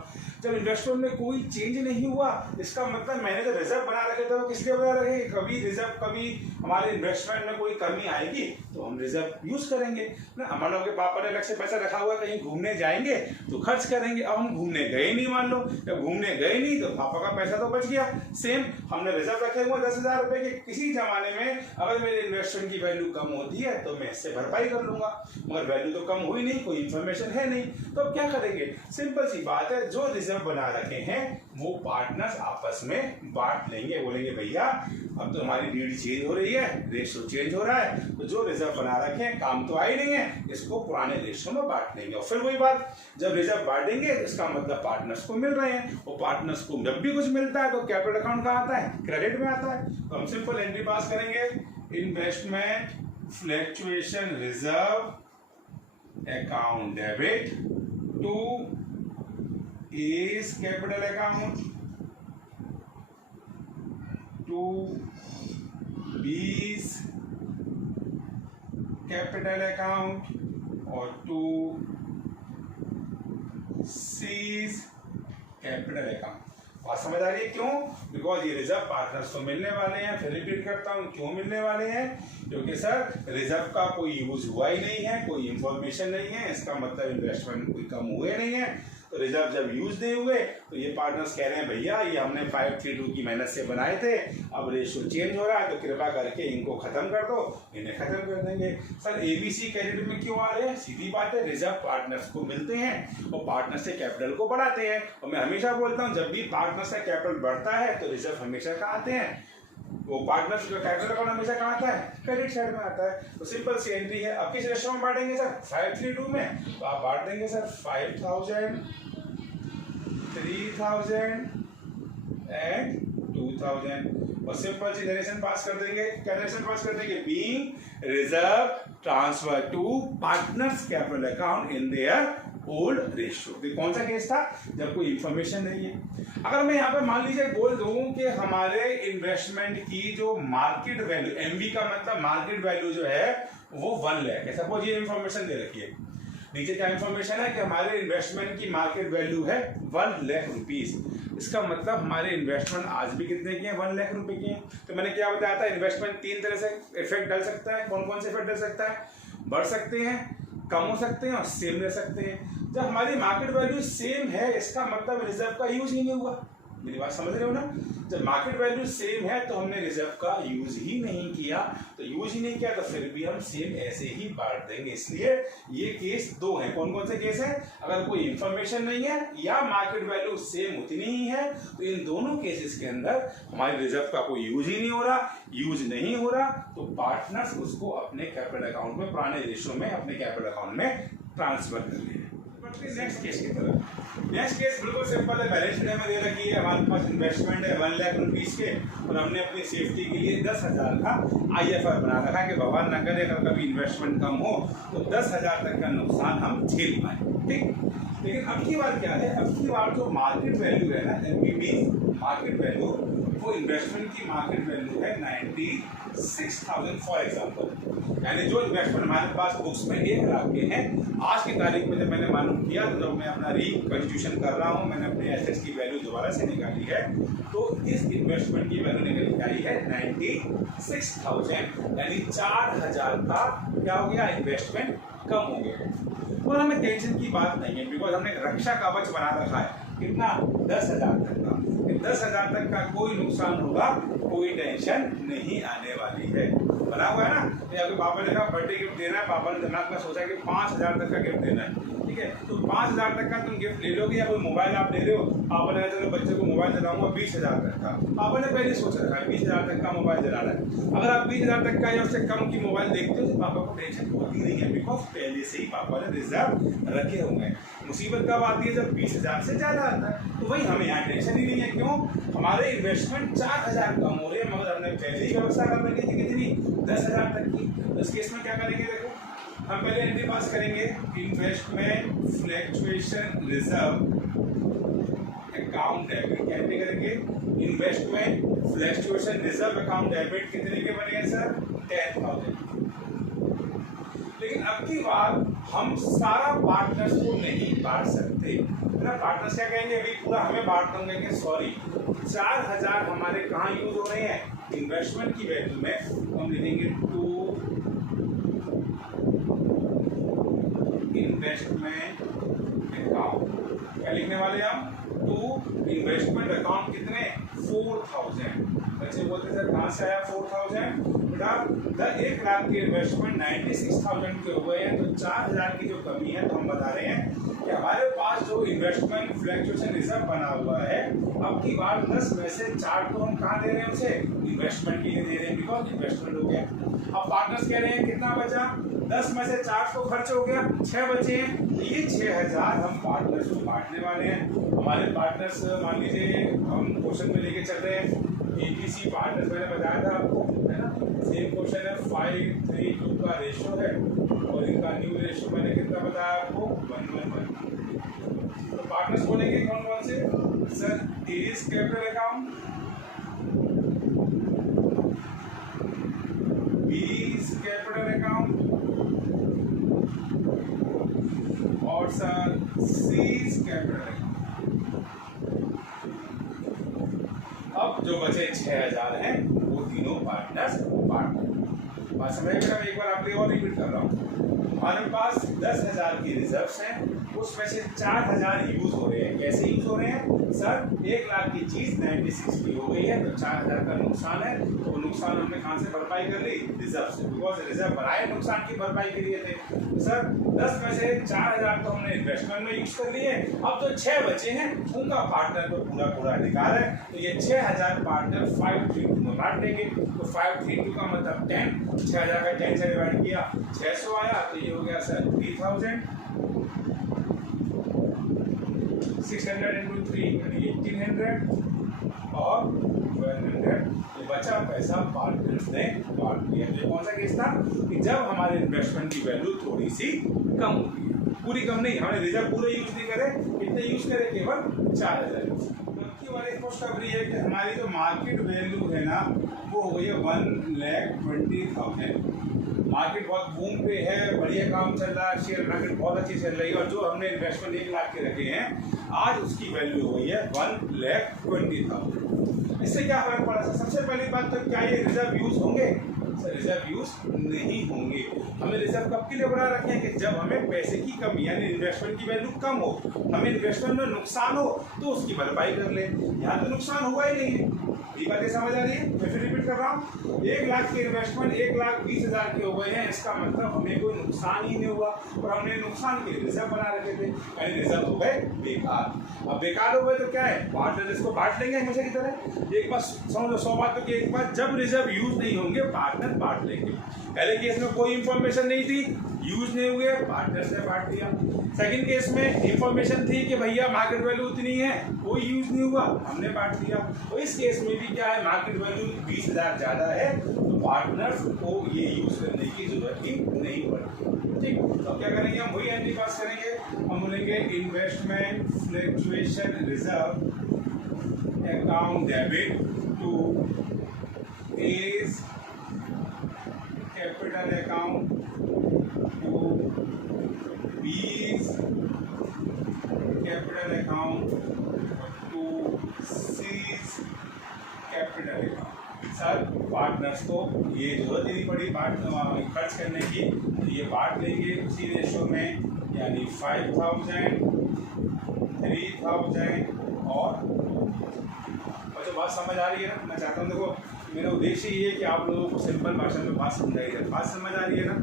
जब इन्वेस्टमेंट में कोई चेंज नहीं हुआ, इसका मतलब मैंने जो रिजर्व बना रखे थे वो किस लिए बना रखे? कभी रिजर्व, कभी हमारे इन्वेस्टमेंट में कोई कमी आएगी तो हम रिजर्व यूज करेंगे ना। मान लो कि पापा ने अलग से पैसा रखा हुआ, कहीं घूमने जाएंगे तो खर्च करेंगे। अब हम घूमने गए नहीं, मान लो जब घूमने गए नहीं तो पापा का पैसा तो बच गया। सेम, हमने रिजर्व रखे हुए 10,000 रुपए के, किसी जमाने में अगर मेरे इन्वेस्टमेंट की वैल्यू कम होती है तो मैं इससे भरपाई कर लूंगा, मगर वैल्यू तो कम हुई नहीं, कोई इन्फॉर्मेशन है नहीं, तो अब क्या करेंगे? सिंपल सी बात है, जो रिजर्व रिजर्व बना रखे हैं वो पार्टनर्स आपस में बांट लेंगे। बोलेंगे भैया अब तो हमारी नीड चेंज हो रही है, रेशियो चेंज हो रहा है, तो जो रिजर्व बना रखे हैं काम तो आ ही नहीं है, इसको पुराने रेशियो में बांट लेंगे। और फिर वही बात, जब रिजर्व बांटेंगे तो इसका मतलब पार्टनर्स को मिल रहे हैं, और पार्टनर्स को जब भी कुछ मिलता है तो कैपिटल अकाउंट कहाँ आता है? क्रेडिट में आता है। तो हम सिंपल एंट्री पास करेंगे, investment fluctuation reserve account debit to is capital account, to B's capital account और to C's capital account। बात समझ आ रही है क्यों? बिकॉज ये रिजर्व पार्टनर्स को मिलने वाले हैं। फिर रिपीट करता हूँ, क्यों मिलने वाले हैं? क्योंकि सर रिजर्व का कोई यूज हुआ ही नहीं है, कोई इंफॉर्मेशन नहीं है, इसका मतलब इन्वेस्टमेंट कोई कम हुए नहीं है। तो रिजर्व जब यूज नहीं हुए तो ये पार्टनर्स कह रहे हैं भैया ये हमने 532 की मेहनत से बनाए थे, अब रेशियो चेंज हो रहा है तो कृपा करके इनको खत्म कर दो, इन्हें खत्म कर देंगे। सर एबीसी क्रेडिट में क्यों आ रहे हैं? सीधी बात है, रिजर्व पार्टनर्स को मिलते हैं और पार्टनर्स से कैपिटल को बढ़ाते हैं। और मैं हमेशा बोलता हूँ जब भी पार्टनर्स का कैपिटल बढ़ता है तो रिजर्व हमेशा कहाँ आते हैं? वो पार्टनर्स का कैपिटल अकाउंट हमेशा कहाँ आता है? क्रेडिट साइड में आता है। तो सिंपल सी एंट्री है। अब किस रेशियो में बांटेंगे सर? 532 में। तो आप बांट देंगे सर 5000, 3000 एंड 2000 और सिंपल सी नरेशन पास कर देंगे। क्या नरेशन पास कर देंगे? Being reserve transfer to partners capital account in their old ratio. तो कौन सा केस था? जब कोई इंफॉर्मेशन नहीं है। अगर मैं यहाँ पे मान लीजिए बोल दूं कि हमारे इन्वेस्टमेंट की जो मार्केट वैल्यू, एमवी का मतलब मार्केट वैल्यू जो है वो 1 लाख है। सपोज ये इंफॉर्मेशन दे रखी है, नीचे क्या इंफॉर्मेशन है कि हमारे इन्वेस्टमेंट की मार्केट वैल्यू है 1 लाख रुपीस। इसका मतलब हमारे इन्वेस्टमेंट आज भी कितने के हैं? 1 लाख रुपए के हैं। तो मैंने क्या बताया था, इन्वेस्टमेंट 3 तरह से इफेक्ट डाल सकता है। कौन कौन से इफेक्ट डाल सकता है? बढ़ सकते हैं, कम हो सकते हैं और सेम रह सकते हैं। जब हमारी मार्केट वैल्यू सेम है इसका मतलब रिजर्व का यूज ही नहीं हुआ। मेरी बात समझ रहे हो ना? जब मार्केट वैल्यू सेम है तो हमने रिजर्व का यूज ही नहीं किया, तो यूज ही नहीं किया तो फिर भी हम सेम ऐसे ही बांट देंगे। इसलिए ये केस 2 हैं। कौन कौन से केस हैं? अगर कोई इंफॉर्मेशन नहीं है या मार्केट वैल्यू सेम उतनी ही है तो इन दोनों केसेस के अंदर हमारे रिजर्व का कोई यूज ही नहीं हो रहा। यूज नहीं हो रहा तो पार्टनर्स उसको अपने कैपिटल अकाउंट में, पुराने रेशियो में अपने कैपिटल अकाउंट में ट्रांसफर कर लिए। नेक्स्ट केस की तरफ। नेक्स्ट केस बिल्कुल सिंपल है। बैलेंस शीट में दे रखी है हमारे पास इन्वेस्टमेंट है 1 लाख रुपीस के और हमने अपनी सेफ्टी के लिए 10,000 का IFR बना रखा है कि भगवान न करे अगर कभी इन्वेस्टमेंट कम हो तो 10,000 तक का नुकसान हम झेल पाए। ठीक, लेकिन अब की बार क्या है? अब की बार जो मार्केट वैल्यू है ना, एमबीबी मार्केट वैल्यू, वो इन्वेस्टमेंट की मार्केट वैल्यू है 96,000 फॉर एग्जाम्पल। यानी जो इन्वेस्टमेंट हमारे पास बुक्स में 1 लाख के हैं, आज की तारीख में जब मैंने मालूम किया तो जब मैं अपना रिकंस्टिट्यूशन कर रहा हूँ, मैंने अपने एसेट्स की वैल्यू दोबारा से निकाली है तो इस इन्वेस्टमेंट की वैल्यू निकल के आई है 96,000, यानी 4,000 का क्या हो गया? इन्वेस्टमेंट कम हो गया। और हमें टेंशन की बात नहीं है बिकॉज हमने रक्षा कवच बना रखा है। कितना? 10,000 तक का। 10,000 तक का कोई नुकसान होगा, कोई टेंशन नहीं आने वाली है। बना हुआ है ना? तो आपके पापा ने कहा बर्थडे गिफ्ट देना है, पापा ने दिमाग में सोचा कि 5,000 तक का गिफ्ट देना है। ठीक है, तो 5,000 तक का तुम गिफ्ट ले लोगे या कोई मोबाइल आप ले रहे हो, पापा ने चलो बच्चे को मोबाइल दिलाऊंगा 20,000 तक का। पापा ने पहले सोचा रखा है 20,000 तक का मोबाइल दिलाना है। अगर आप 20,000 तक का या उससे कम की मोबाइल देखते हो तो पापा को टेंशन होती नहीं है बिकॉज पहले से ही पापा ने रिजर्व रखे हुए हैं। मुसीबत कब आती है? जब 20,000 से ज्यादा आता है। तो वही हमें यहाँ टेंशन ही नहीं है। क्यों? हमारे इन्वेस्टमेंट 4,000 कम हो रहे हैं मगर हमने पहले ही व्यवस्था कर रखी थी कितनी? 10,000 तक की। तो इस केस में क्या करेंगे? देखो हम पहले एंट्री पास करेंगे, investment fluctuation reserve account debit. क्या एंट्री करेंगे? Investment fluctuation reserve account debit कितने के बने हैं सर? 10,000। लेकिन अब की बार हम सारा पार्टनर्स को नहीं बांट सकते ना। पार्टनर्स क्या कहेंगे? अभी पूरा हमें बांट दूंगे कि सॉरी 4,000 हमारे कहाँ यूज हो रहे हैं? इन्वेस्टमेंट की वैल्यू में हम लिखेंगे टू इन्वेस्टमेंट अकाउंट। क्या लिखने वाले हम? टू इन्वेस्टमेंट अकाउंट कितने? 4,000। बच्चे बोलते सर कहाँ से आया 4,000? बेटा 1 लाख के इन्वेस्टमेंट 96,000 के हो गए हैं तो 4,000 की जो कमी है तो हम बता रहे हैं कि हमारे पास जो इन्वेस्टमेंट फ्लक्चुएशन रिजर्व बना हुआ है, अब की बार 10 में से 4 तो हम कहाँ दे रहे हैं उसे, इन्वेस्टमेंट के लिए दे रहे हैं, बिकॉज इन्वेस्टमेंट हो गया। अब पार्टनर्स कह रहे हैं कितना बचा, 10 में से 4 तो खर्च हो गया, 6 बचे हैं। ये 6000 हम पार्टनर्स को बांटने वाले हैं। हमारे पार्टनर्स मान लीजिए हम क्वेश्चन में लेके चल रहे हैं ABC पार्टनर्स, मैंने बताया था आपको, है ना, सेम क्वेश्चन है, 5:3:2 का रेशियो है और इनका न्यू रेशियो मैंने कितना बताया आपको, 1:1। तो पार्टनर्स बोलेंगे कौन कौन से, sir A's capital account, B's capital account और सर सीज कैपिटल अकाउंट। अब जो बचे 6000 हैं वो तीनों पार्टनर्स बात समझ में। एक बार आपके और रिपीट कर रहा हूँ, हमारे पास 10,000 की रिजर्व्स हैं, उसमें से 4000 यूज हो रहे हैं। कैसे यूज हो रहे हैं सर, 1 लाख की चीज 96 की हो गई है तो 4000 का नुकसान है, तो नुकसान हमने कहाँ से भरपाई कर ली, रिजर्व से, बिकॉज रिजर्व बनाए नुकसान की भरपाई के लिए थे। तो सर 10 में से 4000 तो हमने इन्वेस्टमेंट में यूज कर लिए, अब जो 6 बचे हैं उनका पार्टनर को पूरा अधिकार है, तो ये 6000 पार्टनर 5:3 में बांट देंगे। तो 5:3 का मतलब 10, 6000 का 10 से डिवाइड किया 600 आया, तो ये हो गया सर 3000, 600 into 3 यानी 1800 और 1200। ये बचा पैसा पार्टनर्स ने बांट दिया। ये कौन सा केस था कि जब हमारे इन्वेस्टमेंट की वैल्यू थोड़ी सी कम होती है, पूरी कम नहीं, हमने रिजर्व पूरे यूज नहीं करे, कितने यूज करे, केवल 4000 यूज। उनकी वाली खुशखबरी है कि हमारी जो मार्केट वैल्यू है ना वो हो गई है 1,20,000। मार्केट बहुत बूम पे है, बढ़िया काम चल रहा है, शेयर मार्केट बहुत अच्छी चल रही है, और जो हमने इन्वेस्टमेंट 1 लाख के रखे हैं आज उसकी वैल्यू हो गई है 1,20,000। इससे क्या फर्क पड़ा सर, सबसे पहली बात तो क्या ये रिजर्व यूज होंगे, सर रिजर्व यूज नहीं होंगे। हमें रिजर्व कब के लिए बना रखे हैं कि जब हमें पैसे की कमी यानी इन्वेस्टमेंट की वैल्यू कम हो, हमें इन्वेस्टमेंट में नुकसान हो तो उसकी भरपाई कर ले। यहाँ तो नुकसान हुआ ही नहीं है, ये बातें समझ आ रही है। मैं फिर रिपीट कर रहा हूँ, 1 लाख के इन्वेस्टमेंट 1,20,000 के हो गए हैं, इसका मतलब हमें कोई नुकसान ही नहीं हुआ, और हमने नुकसान के लिए रिजर्व बना रखे थे, यानी रिजर्व हो गए बेकार। अब बेकार हो गए तो क्या है, पार्टनर इसको बांट लेंगे हमेशा की तरह। एक बात समझो, 100 बातों की एक बात, जब रिजर्व यूज नहीं होंगे पार्टनर बांट लेंगे। पहले केस में कोई इंफॉर्मेशन नहीं थी, यूज नहीं हुए, पार्टनर्स ने बांट दिया। सेकंड केस में इंफॉर्मेशन थी कि भैया मार्केट वैल्यू उतनी है, कोई यूज नहीं हुआ, हमने बांट दिया। तो इस केस में भी क्या है, मार्केट वैल्यू 20,000 ज्यादा है तो पार्टनर्स को ये यूज करने की जरूरत ही नहीं पड़ती। ठीक, तो क्या करेंगे हम, वही एंट्री पास करेंगे, हम बोलेंगे investment fluctuation reserve account debit to A's capital account to B's capital account to C's capital account. Sir partners को ये जरूरत ही नहीं पड़ी खर्च करने की, तो ये बांट लेंगे उसी रेशो में, यानी 5,000, 3,000 और तो बात समझ आ रही है ना। मैं चाहता हूँ, देखो मेरा उद्देश्य ये है कि आप लोगों को सिंपल भाषा में बात समझाई जाए। बात समझ आ रही है ना।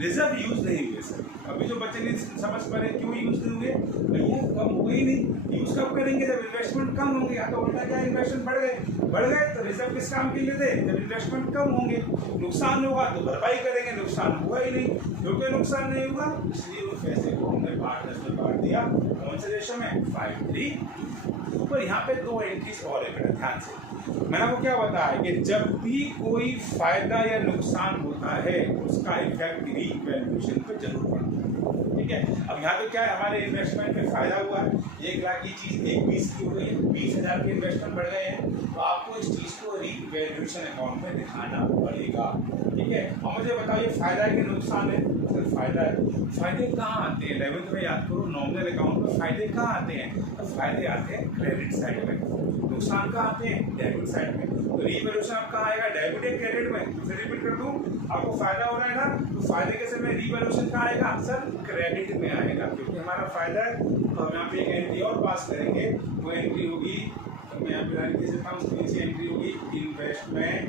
रिजर्व यूज नहीं हुए सर, अभी जो बच्चे नहीं समझ पा रहे क्यों यूज नहीं हुए, भैया कम हुए ही नहीं, यूज कब करेंगे जब इन्वेस्टमेंट कम होंगे। या तो उल्टा क्या, इन्वेस्टमेंट बढ़ गए तो रिजर्व किस काम के लिए थे, जब इन्वेस्टमेंट कम होंगे, नुकसान होगा तो भरपाई करेंगे, नुकसान हुआ ही नहीं, क्योंकि नुकसान नहीं हुआ इसलिए उस पैसे को हमने पार्टनर्स में बांट दिया। कौन से रेशो में, 5:3। पर यहाँ पे 2 एंट्रीज और है, बेटा ध्यान से। मैंने आपको क्या बताया कि जब भी कोई फायदा या नुकसान होता है उसका इफेक्ट रीवैल्यूएशन पे जरूर पड़ता है। ठीक है, अब यहाँ तो क्या है, हमारे इन्वेस्टमेंट में फायदा हुआ है, 1 लाख की चीज 1,20 की हो गई है, 20,000 के इन्वेस्टमेंट बढ़ गए हैं, तो आपको इस चीज को रीवैल्यूएशन अकाउंट में दिखाना पड़ेगा। ठीक है, और मुझे बताइए फायदा है कि नुकसान है, सर फायदा है। फायदे कहाँ आते हैं, 11th में याद करो, नॉमिनल अकाउंट में फायदे कहाँ आते हैं, तो फायदे आते हैं क्रेडिट साइड में, नुकसान कहाँ आते हैं, डेबिट साइड में। तो रीवैल्यूएशन आपका आएगा डेबिट या क्रेडिट में, तो फिर रिपीट कर दूं, आपको फायदा हो रहा है ना, तो फायदे के समय रीवैल्यूएशन कहाँ आएगा, सर क्रेडिट में आएगा, क्योंकि हमारा फायदा है। तो हम यहाँ पे एक एंट्री और पास करेंगे, वो एंट्री होगी, तो मैं यहाँ पे लाइन लिख देता हूँ, कौन सी एंट्री होगी, investment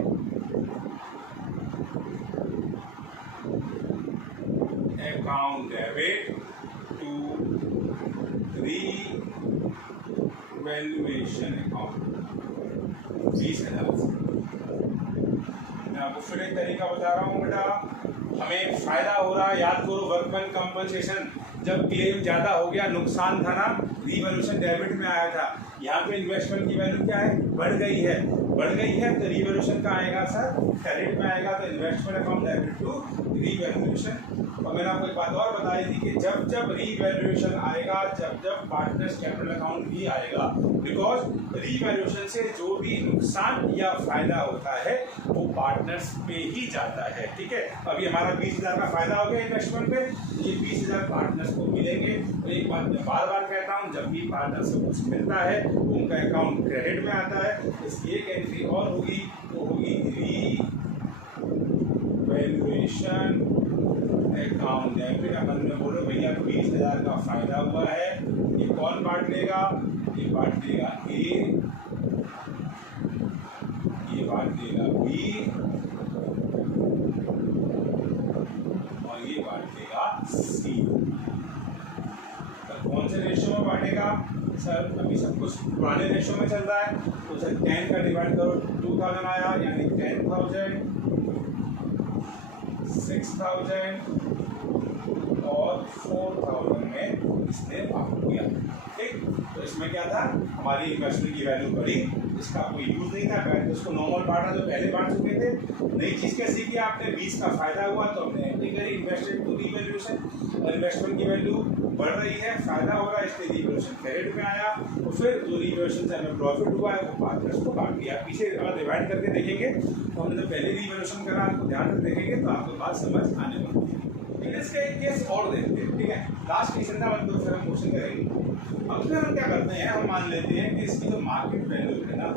account debit to revaluation account 20,000 से। मैं आपको फिर एक तरीका बता रहा हूँ बेटा, हमें फायदा हो रहा है, याद करो वर्कमैन कंपनसेशन, जब क्लेम ज्यादा हो गया, नुकसान था ना, रीवैल्यूएशन डेबिट में आया था। यहाँ पे इन्वेस्टमेंट की वैल्यू क्या है, बढ़ गई है, बढ़ गई है, तो रीवैल्यूएशन का आएगा सर क्रेडिट में आएगा, तो investment account debit to revaluation. और मैंने आपको एक बात और बताई थी कि जब जब रीवैल्यूएशन आएगा, जब जब पार्टनर्स कैपिटल अकाउंट भी आएगा, बिकॉज रीवैल्यूएशन से जो भी नुकसान या फायदा होता है वो पार्टनर्स पे ही जाता है। ठीक है, अभी हमारा 20,000 का फायदा हो गया इन्वेस्टमेंट पे, ये 20,000 पार्टनर्स को मिलेंगे। तो एक बात मैं बार बार कहता हूँ, जब भी पार्टनर्स को कुछ मिलता है उनका अकाउंट क्रेडिट में आता है। इसकी एक एंट्री और होगी, वो होगी रीवैल्यूएशन अकाउंट डेबिट। अपन में बोलो भैया 20,000 का फायदा हुआ है, ये कौन बांट लेगा, ये बांट लेगा ए, ये बांट लेगा बी, और ये बांट लेगा सी। तो कौन से रेशियो में बांटेगा सर, अभी सब कुछ पुराने रेशियो में चल रहा है, तो सर 10 का डिवाइड करो, 2000 आया, यानी 10,000, 6,000 और 4,000 में इसने बांट दिया। ठीक, तो इसमें क्या था, हमारी इन्वेस्टमेंट की वैल्यू बढ़ी, इसका कोई यूज नहीं था, पहले उसको नॉर्मल बांटा जो पहले बांट चुके थे। नई चीज क्या सीखी आपने, 20 का फायदा हुआ तो हमने एंट्री करी इन्वेस्टमेंट टू रीवैल्यूएशन, और इन्वेस्टमेंट की वैल्यू बढ़ रही है, फायदा हो रहा है, इसलिए रीवैल्यूएशन क्रेडिट में आया, तो फिर जो रीवैल्यूएशन से हमें प्रॉफिट हुआ है वो पार्टनर्स को बांट दिया। पीछे अगर डिवाइड करके देखेंगे तो हमने जब पहले रीवैल्यूएशन करा, आपको ध्यान से देखेंगे तो आपको बात समझ आने वाली है। इसका एक केस और देखते हैं, ठीक है, लास्ट केस है, मतलब फिर हम क्वेश्चन करेंगे। अब फिर हम क्या करते हैं, हम मान लेते हैं कि इसकी जो मार्केट वैल्यू है ना,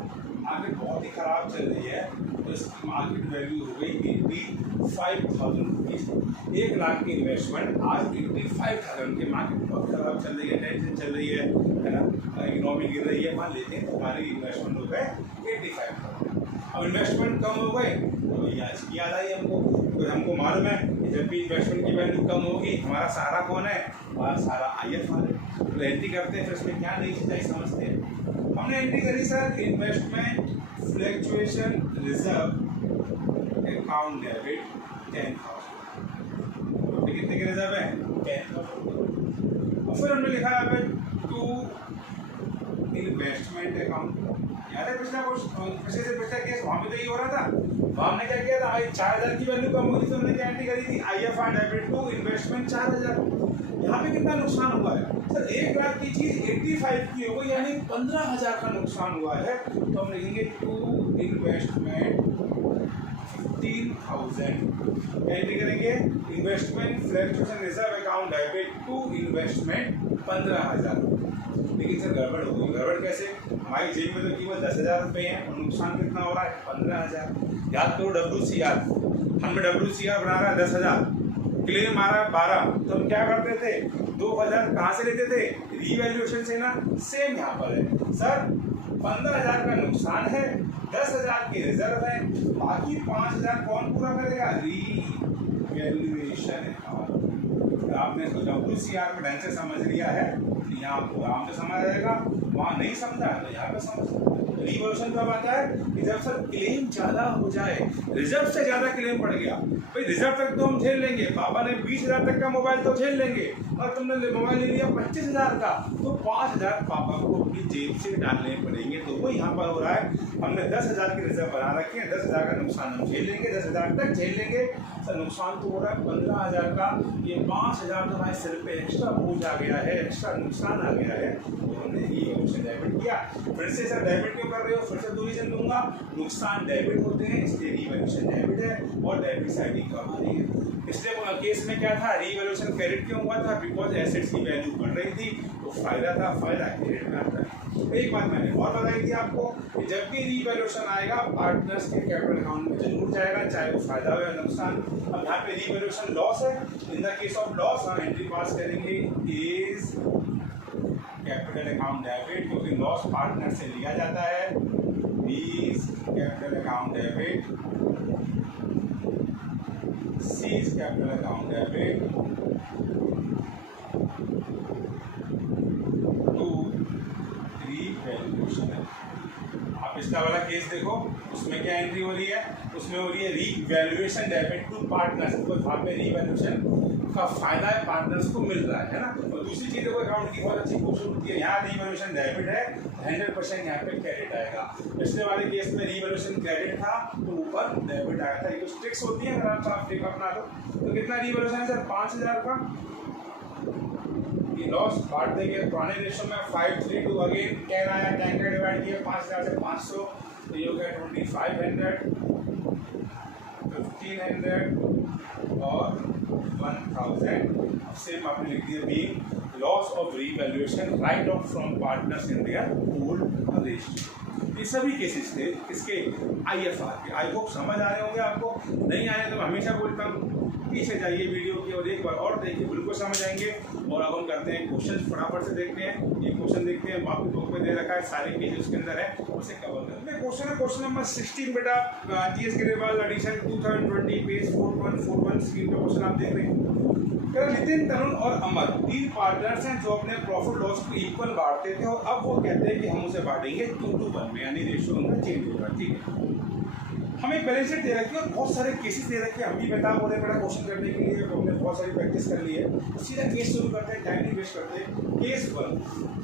मार्केट बहुत ही खराब चल रही है, तो इसकी मार्केट वैल्यू हो गई 85,000 रुपीज। 1 लाख की इन्वेस्टमेंट आज 85,000 की, मार्केट बहुत खराब चल रही है, टेंशन चल रही है ना, इकोनॉमी गिर रही है, मान लेते हैं तुम्हारी इन्वेस्टमेंट हो गए 85,000। अब इन्वेस्टमेंट कम हो गए तो इसकी याद आई हमको, तो हमको मालूम है कि जब भी इन्वेस्टमेंट की वैल्यू कम होगी, हमारा सहारा कौन है, हमारा सहारा IFR है। तो एंट्री करते हैं, फिर इसमें क्या नई चीज़ आई समझते हैं। हमने एंट्री करी sir investment fluctuation reserve account debit 10,000, कितने के रिजर्व है 10,000। और फिर हमने लिखा है टू इन्वेस्टमेंट अकाउंट। याद है पिछला केस, वहाँ भी तो ये हो रहा था, वहाँ हमने क्या किया था, 4,000 की वैल्यू कम हुई थी तो हमने क्या एंट्री करी थी, IFR डेबिट टू इन्वेस्टमेंट 4,000। यहाँ पे कितना नुकसान हुआ है सर, 1 लाख की चीज 85 की हो गई, यानी 15,000 का नुकसान हुआ है। तो हम लिखेंगे टू इन्वेस्टमेंट 15,000, एंट्री करेंगे investment fluctuation reserve account debit to investment 15,000। लेकिन सर गड़बड़ हो गई, गड़बड़ कैसे, हमारी जेब में तो केवल 10,000 रुपये हैं और नुकसान कितना हो रहा है 15,000। याद करो WCR, हमें WCR बना रहा है 10,000, क्लेम आ रहा है 12, तो हम क्या करते थे 2,000 कहाँ से लेते थे, रीवैल्यूएशन से ना। सेम यहाँ पर है सर, 15,000 का नुकसान है, 10,000 की रिजर्व है, बाकी 5,000 कौन पूरा करेगा, रीवैल्यूएशन अकाउंट। आपने WCR में ढंग से समझ लिया है, यहाँ आपको आराम से समझ आएगा, वहाँ नहीं समझा तो यहाँ पे समझ। रिवॉल्यूशन कब आता है कि जब सर क्लेम ज्यादा हो जाए, रिजर्व से ज्यादा क्लेम बढ़ गया। भाई रिजर्व तक तो हम झेल लेंगे, पापा ने 20,000 तक का मोबाइल तो झेल लेंगे, और तुमने मोबाइल ले लिया 25,000 का, तो 5,000 पापा को अपनी जेब से डालने पड़ेंगे। तो वो यहाँ पर हो रहा है, हमने 10,000 की रिजर्व बना रखी है, 10,000 का नुकसान हम झेल लेंगे, 10,000 तक झेल लेंगे। सर नुकसान तो हो रहा है 15,000 का, ये 5,000 तो हमारे सिर पे एक्स्ट्रा बोझ आ गया है, एक्स्ट्रा नुकसान आ गया है, तो हमने ये ऑप्शन डेबिट किया। फिर से सर डेबिट क्यों कर रहे हो, फिर से 2 रीजन दूंगा, नुकसान डेबिट होते हैं इसलिए रीवैल्यूएशन डेबिट है, और डेबिट साइड ही कम आ रही है। पिछले केस में क्या था, रीवैल्यूएशन क्रेडिट क्यों हुआ था, बिकॉज एसेट्स की वैल्यू बढ़ रही थी, तो फायदा था, फायदा क्रेडिट में आता है। एक बात मैंने और बताई थी आपको कि जब भी रीवैल्यूएशन आएगा पार्टनर्स के कैपिटल अकाउंट में जरूर जाएगा, चाहे वो फायदा हो या नुकसान। अब यहाँ पे रीवैल्यूएशन लॉस है, in the case of loss हम एंट्री पास करेंगे इज कैपिटल अकाउंट डेबिट, क्योंकि लॉस पार्टनर से लिया जाता है, is capital account debit, C's capital account debit, question है। आप पिछला वाला केस देखो, उसमें क्या एंट्री हो रही है, उसमें हो रही है रीवैल्यूएशन डेबिट टू पार्टनर्स, तो वहाँ पे रीवैल्यूएशन का फायदा है पार्टनर्स को मिल रहा है ना। और दूसरी चीज देखो अकाउंट की बहुत अच्छी क्वेश्चन होती है, यहाँ रीवैल्यूएशन डेबिट है 100% यहाँ पे क्रेडिट आएगा। पिछले वाले केस में रीवैल्यूएशन क्रेडिट था तो ऊपर डेबिट आया था। ये कुछ ट्रिक्स होती है, अगर आप ट्रिक अपना तो कितना रीवैल्यूएशन है सर 5000 का। लॉस बांट देंगे पुराने रेशो में 532, अगेन 10 आया, 10 का डिवाइड किया 5000 से 500 तो ये हो गया 2500, 1500 और 1000। सेम आपने लिख दिया being loss of revaluation right of from partners in their old ratio. ये सभी केसेस थे किसके, IFR के। आई होप समझ आ रहे होंगे आपको, नहीं आए तो मैं हमेशा बोलता हूँ पीछे जाइए वीडियो की और एक बार और देखिए, बिल्कुल समझ आएंगे। और अब हम करते हैं क्वेश्चन, फटाफट से देखते हैं। ये क्वेश्चन देखते हैं, बाकी बुक में दे रखा है, सारे पेज उसके अंदर है, उसे कवर करते हैं। क्वेश्चन है क्वेश्चन नंबर 16 बेटा, TS Grewal edition 2020 page 4141 screen पे क्वेश्चन आप देख रहे हैं। नितिन, तरुण और अमर 3 पार्टनर्स हैं जो अपने प्रॉफिट लॉस को इक्वल बांटते थे और अब वो कहते हैं कि हम उसे बांटेंगे 2:1 में, यानी रेशियो उनका चेंज होगा। ठीक है, हमें बैलेंस शीट दे रखी है और बहुत सारे केसेस दे रखे हैं। हम भी बता बोले बड़ा क्वेश्चन करने के लिए, हमने बहुत सारी प्रैक्टिस कर ली है। सीधा केस शुरू करते हैं, टाइम नहीं वेस्ट करते। केस 1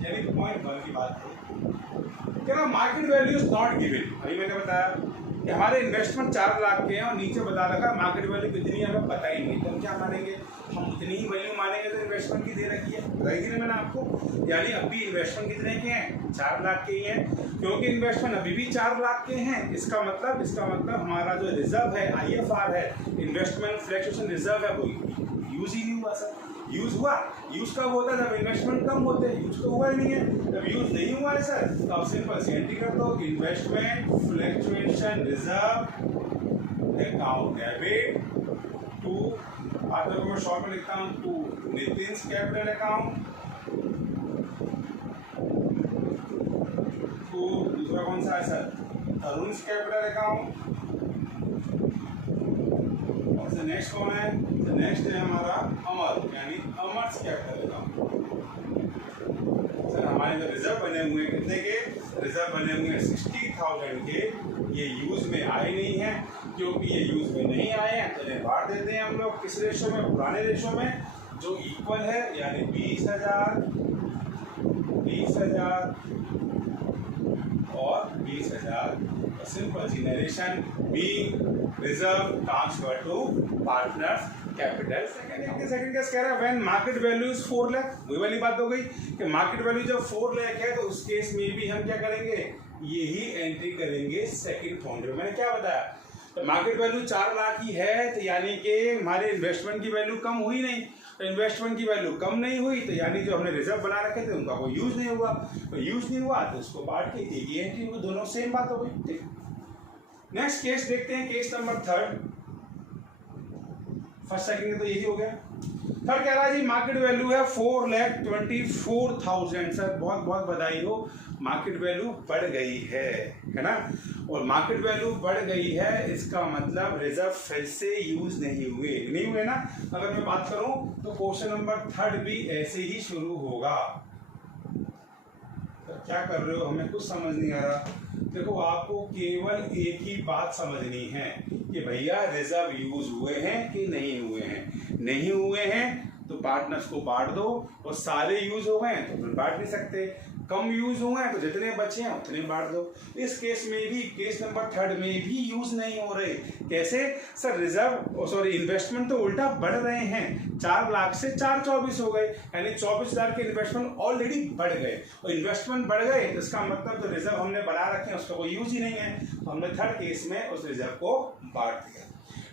यानी पॉइंट 1 की बात करें, क्या ना market value is not given. अभी मैंने बताया कि हमारे इन्वेस्टमेंट 4 लाख के हैं और नीचे बता रखा मार्केट वैल्यू कितनी है हमें पता ही नहीं, तो हम क्या मानेंगे, हम उतनी ही वैल्यू मानेंगे तो इन्वेस्टमेंट की दे रखी है, बताई थी मैंने आपको। यानी अभी इन्वेस्टमेंट कितने के हैं, 4 लाख के ही हैं, क्योंकि इन्वेस्टमेंट अभी भी 4 लाख के हैं। इसका मतलब हमारा जो रिजर्व है IFR है, इन्वेस्टमेंट फ्लक्चुएशन रिजर्व है, वो यूज ही नहीं हुआ सर। यूज हुआ, यूज कब होता है जब इन्वेस्टमेंट कम होते हैं, यूज तो हुआ ही नहीं है। जब यूज नहीं हुआ है सर तो आप सिंपल सी एंट्री कर दो, investment fluctuation reserve account debit to, आप लोगों को शॉर्ट में लिखता हूं, to Nitin's capital account, to दूसरा कौन सा है सर, तरुण्स कैपिटल अकाउंट, और नेक्स्ट कौन है, नेक्स्ट है हमारा अमर, यानी अमर्स कैपिटल अकाउंट। सर हमारे जो रिजर्व बने हुए हैं कितने के, रिजर्व बने हुए हैं 60,000 के, ये यूज में आए नहीं है। क्योंकि ये यूज में नहीं आए हैं तो इन्हें बांट देते हैं हम लोग किस रेशो में, पुराने रेशो में जो इक्वल है, यानी 20,000 और 20,000। सिंपल सी narration, be reserve transfer to partners capital. Second case कह रहा है when market value is 4 lakh, वही वाली बात हो गई कि मार्केट वैल्यू जब 4 लाख है तो उस केस में भी हम क्या करेंगे, यही एंट्री करेंगे सेकंड फाउंडर। मैंने क्या बताया, तो मार्केट वैल्यू 4 लाख ही है तो यानी कि हमारे इन्वेस्टमेंट की वैल्यू कम हुई नहीं, तो इन्वेस्टमेंट की वैल्यू कम नहीं हुई तो यानी जो हमने रिजर्व बना रखे थे उनका कोई यूज नहीं हुआ, तो यूज नहीं हुआ तो उसको बांट के एक ही एंट्री हुई, दोनों सेम बात हो गई। ठीक, नेक्स्ट केस देखते हैं, केस नंबर 3। फर्स्ट सेकंड तो यही हो गया। थर्ड कह रहा है जी मार्केट वैल्यू है 4,24,000। सर बहुत बहुत बधाई हो, मार्केट वैल्यू बढ़ गई है ना, और मार्केट वैल्यू बढ़ गई है इसका मतलब रिजर्व फिर से यूज नहीं हुए ना। अगर मैं बात करूं तो क्वेश्चन नंबर 3 भी ऐसे ही शुरू होगा। तो क्या कर रहे हो, हमें कुछ समझ नहीं आ रहा। देखो आपको केवल एक ही बात समझनी है कि भैया रिजर्व यूज हुए हैं कि नहीं हुए हैं। नहीं हुए हैं तो पार्टनर्स को बांट दो, और सारे यूज हो गए हैं तो फिर बांट नहीं सकते। कम यूज हुए हैं तो जितने बचे हैं उतने बांट दो। इस केस में भी, केस नंबर 3 में भी यूज नहीं हो रहे। कैसे सर, इन्वेस्टमेंट तो उल्टा बढ़ रहे हैं, 4 लाख से 424 हो गए, यानी 24,000 के इन्वेस्टमेंट ऑलरेडी बढ़ गए, और इन्वेस्टमेंट बढ़ गए तो इसका मतलब जो रिजर्व हमने बना रखे हैं उसका कोई यूज ही नहीं है, तो हमने 3rd केस में उस रिजर्व को बांट दिया।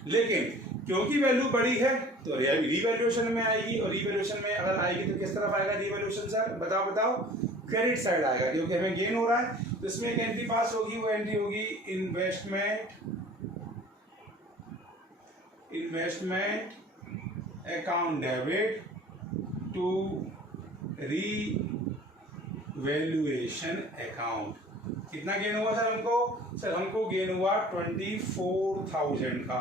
लेकिन क्योंकि वैल्यू बढ़ी है तो रीवैल्यूएशन में आएगी, और रीवैल्यूएशन में अगर आएगी तो किस तरफ आएगा रीवैल्यूएशन सर, बताओ क्रेडिट साइड आएगा, क्योंकि हमें गेन हो रहा है। तो इसमें एक एंट्री पास होगी, वो एंट्री होगी investment account debit to revaluation account. कितना गेन हुआ सर हमको? सर हमको गेन हुआ 24,000 का,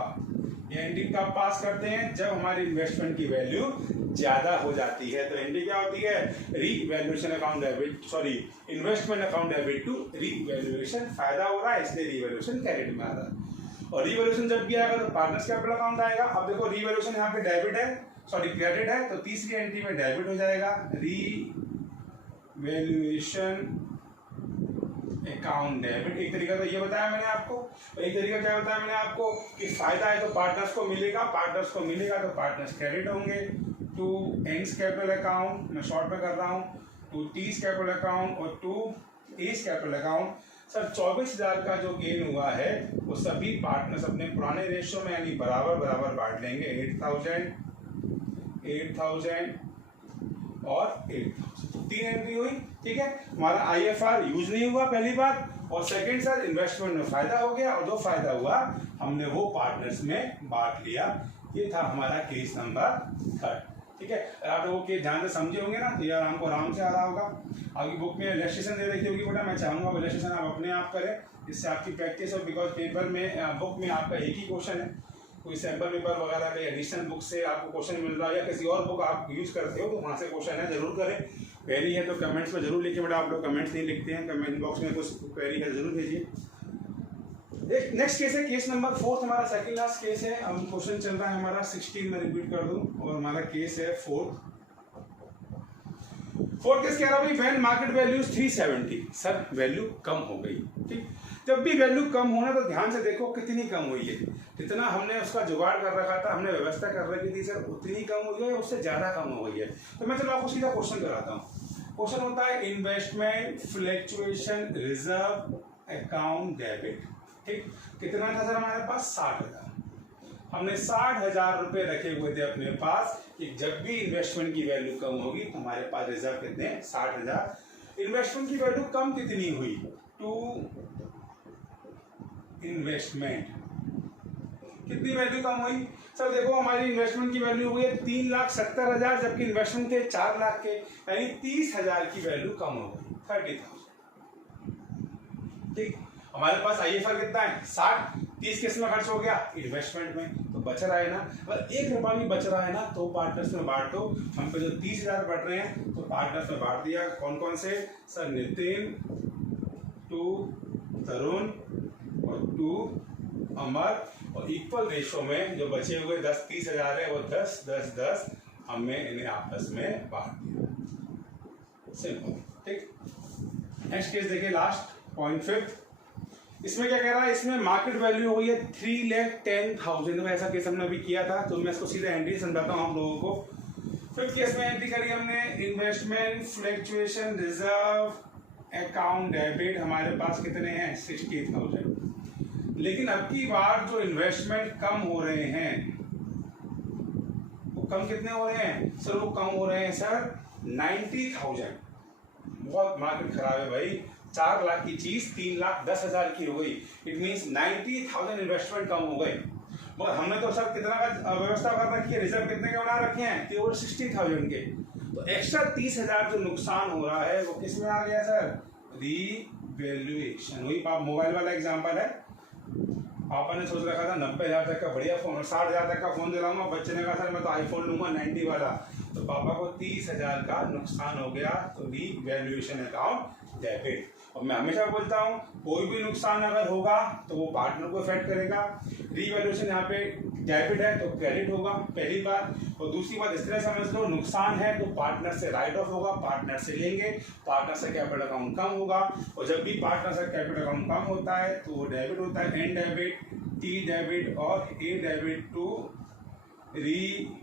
ये एंट्री कब पास करते हैं? जब हमारी इन्वेस्टमेंट की वैल्यू ज्यादा हो जाती है। तो एंट्री क्या होती है? Revaluation account debit, sorry investment account debit to revaluation. फायदा हो रहा है इसलिए रीवैल्यूएशन क्रेडिट में आ रहा है। और रीवैल्यूएशन जब भी आएगा तो पार्टनर्स कैपिटल अकाउंट आएगा। अब देखो रीवैल्यूएशन यहाँ पे डेबिट है, सॉरी क्रेडिट है, तो तीसरी एंट्री में डेबिट हो जाएगा। रीवैल्यूएशन अकाउंट डेबिट एक तरीका तो ये बताया मैंने आपको। एक तरीका क्या बताया मैंने आपको कि फायदा है तो पार्टनर्स को मिलेगा, पार्टनर्स को मिलेगा तो पार्टनर्स क्रेडिट होंगे टू एंड्स कैपिटल अकाउंट, मैं शॉर्ट में कर रहा हूँ, टू टीज कैपिटल अकाउंट और to A's capital account. Sir 24,000 का जो गेन हुआ है वो सभी पार्टनर्स अपने पुराने रेशियो में यानी बराबर बराबर बांट लेंगे। 8,000 और 8,000 तीन एंट्री हुई। ठीक है, हमारा IFR यूज नहीं हुआ पहली बात, और सेकंड सर इन्वेस्टमेंट में फायदा हो गया, और जो फायदा हुआ हमने वो पार्टनर्स में बांट लिया। ये था हमारा केस नंबर 3। ठीक है, आप लोगों के ध्यान से समझे होंगे ना, तो यार हमको आराम से आ रहा होगा। आपकी बुक में इलस्ट्रेशन दे रखी होगी बेटा, मैं चाहूंगा वो इलस्ट्रेशन आप अपने आप करें, इससे आपकी प्रैक्टिस हो। बिकॉज पेपर में बुक में आपका एक ही क्वेश्चन है, कोई सैम्पल पेपर वगैरह के एडिशनल बुक से आपको क्वेश्चन मिल रहा है या किसी और बुक आप यूज करते हो तो वहाँ से क्वेश्चन है, जरूर करें। क्वेरी है तो कमेंट्स में जरूर लिखिए बेटा, आप लोग कमेंट्स नहीं लिखते हैं, कमेंट बॉक्स में कुछ क्वेरी है जरूर भेजिए। नेक्स्ट केस है केस नंबर 4, हमारा सेकंड लास्ट केस है। अब क्वेश्चन चल रहा है हमारा 16 में, रिपीट कर दूं, और हमारा केस है 4 केस कह रहा है when market value 370, sir value कम हो गई। ठीक, जब भी वैल्यू कम होना तो ध्यान से देखो कितनी कम हुई है। जितना हमने उसका जुगाड़ कर रखा था, हमने व्यवस्था कर रखी थी सर, उतनी कम हुई है, उससे ज्यादा कम हो गई है। तो मैं चलो आपको सीधा क्वेश्चन कराता हूँ। क्वेश्चन होता है investment fluctuation reserve account debit. ठीक, कितना था सर हमारे पास? 60,000। हमने 60,000 रुपए रखे हुए थे अपने पास कि जब भी इन्वेस्टमेंट की वैल्यू कम होगी तो हमारे पास रिजर्व कितने? 60,000। इन्वेस्टमेंट की वैल्यू कम कितनी हुई? टू इन्वेस्टमेंट कितनी वैल्यू कम हुई? सर देखो हमारी इन्वेस्टमेंट की वैल्यू हुई है 3,70,000, जबकि इन्वेस्टमेंट थे 4 लाख के, यानी 30,000 की वैल्यू कम हो गई, 30,000। ठीक, हमारे पास IFR कितना है? 60, 30 किस में खर्च हो गया? इन्वेस्टमेंट में, तो बच रहा है ना। अगर 1 रुपया भी बच रहा है ना तो पार्टनर्स में बांट दो। हम पे जो 30,000 बढ़ रहे हैं तो पार्टनर्स में बांट दिया। कौन कौन से? सर नितिन, टू तरुण और टू अमर, और इक्वल रेशो में जो बचे हुए 30,000 है वो 10 हमने इन्हें आपस में बांट दिया। सिंपल। ठीक, नेक्स्ट केस देखिए, लास्ट पॉइंट 5। इसमें क्या कह रहा है? इसमें मार्केट वैल्यू हो गई है 3,10,000। ऐसा केस हमने अभी किया था, तो मैं इसको सीधा एंट्री समझाता हूँ आप लोगों को। 5th केस में एंट्री करी हमने investment fluctuation reserve account debit, हमारे पास कितने हैं? 60,000। लेकिन अब की बार जो इन्वेस्टमेंट कम हो रहे हैं वो कम कितने हो रहे हैं? सर वो कम हो रहे हैं सर 90,000। बहुत मार्केट खराब है भाई, 4 लाख की चीज 3,10,000 की हो गई। इट मीन्स 90,000 इन्वेस्टमेंट कम हो गए। मगर हमने तो सर कितना का व्यवस्था कर रखी है? रिजर्व कितने के बना रखे हैं? केवल 60,000 के। तो एक्स्ट्रा 30,000 जो नुकसान हो रहा है वो किस में आ गया सर? रीवैल्यूएशन। वही मोबाइल वाला एग्जाम्पल है, पापा ने सोच रखा था 90,000 तक का बढ़िया फोन, 60,000 तक का फोन दिलाऊंगा, बच्चे ने कहा सर मैं तो आईफोन लूंगा 90 वाला, तो पापा को 30,000 का नुकसान हो गया। तो रीवैल्यूएशन अकाउंट डेबिट। और मैं हमेशा बोलता हूँ कोई भी नुकसान अगर होगा तो वो पार्टनर को इफेक्ट करेगा। रीवैल्यूएशन यहाँ पे डेबिट है तो क्रेडिट होगा, पहली बात। और दूसरी बात इस तरह समझ लो, नुकसान है तो पार्टनर से राइट ऑफ होगा, पार्टनर से लेंगे, पार्टनर से कैपिटल अकाउंट कम होगा। और जब भी पार्टनर से कैपिटल अकाउंट कम होता है तो वो डेबिट होता है, एन डेबिट, टी डेबिट और A debit to revaluation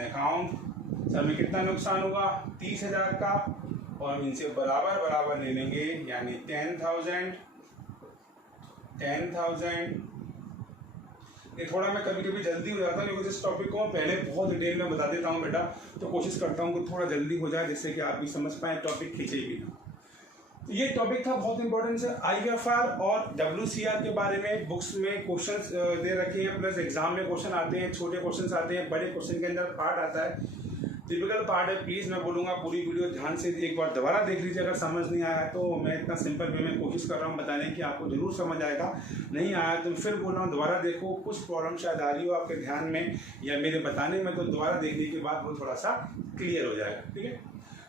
account. Sir में कितना नुकसान होगा? 30,000 का, और इनसे बराबर बराबर ले लेंगे, यानी 10,000। ये थोड़ा मैं कभी कभी जल्दी हो जाता हूँ क्योंकि इस टॉपिक को पहले बहुत डिटेल में बता देता हूँ बेटा, तो कोशिश करता हूँ कि थोड़ा जल्दी हो जाए जिससे कि आप भी समझ पाए, टॉपिक खींचे भी ना। तो ये टॉपिक था बहुत इंपॉर्टेंट है। IFR और WCR के बारे में बुक्स में क्वेश्चंस दे रखे हैं, प्लस एग्जाम में क्वेश्चन आते हैं, छोटे क्वेश्चन आते हैं, बड़े क्वेश्चन के अंदर पार्ट आता है। टिपिकल पार्ट है। प्लीज़ मैं बोलूँगा पूरी वीडियो ध्यान से एक बार दोबारा देख लीजिए। अगर समझ नहीं आया तो मैं इतना सिंपल वे में कोशिश कर रहा हूँ बताने की, आपको जरूर समझ आएगा। नहीं आया तो फिर बोल रहा हूँ दोबारा देखो, कुछ प्रॉब्लम शायद आ रही हो आपके ध्यान में या मेरे बताने में, तो दोबारा देखने के बाद वो थोड़ा सा क्लियर हो जाएगा। ठीक है,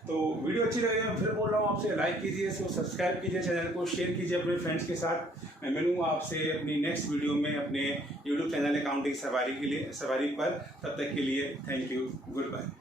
तो वीडियो अच्छी लगे मैं फिर बोल रहा हूँ आपसे लाइक कीजिए, इसको सब्सक्राइब कीजिए, चैनल को शेयर कीजिए अपने फ्रेंड्स के साथ। मैं मिलूँगा आपसे अपनी नेक्स्ट वीडियो में अपने यूट्यूब चैनल अकाउंटिंग सवारी के लिए, सवारी पर। तब तक के लिए थैंक यू, गुड बाय।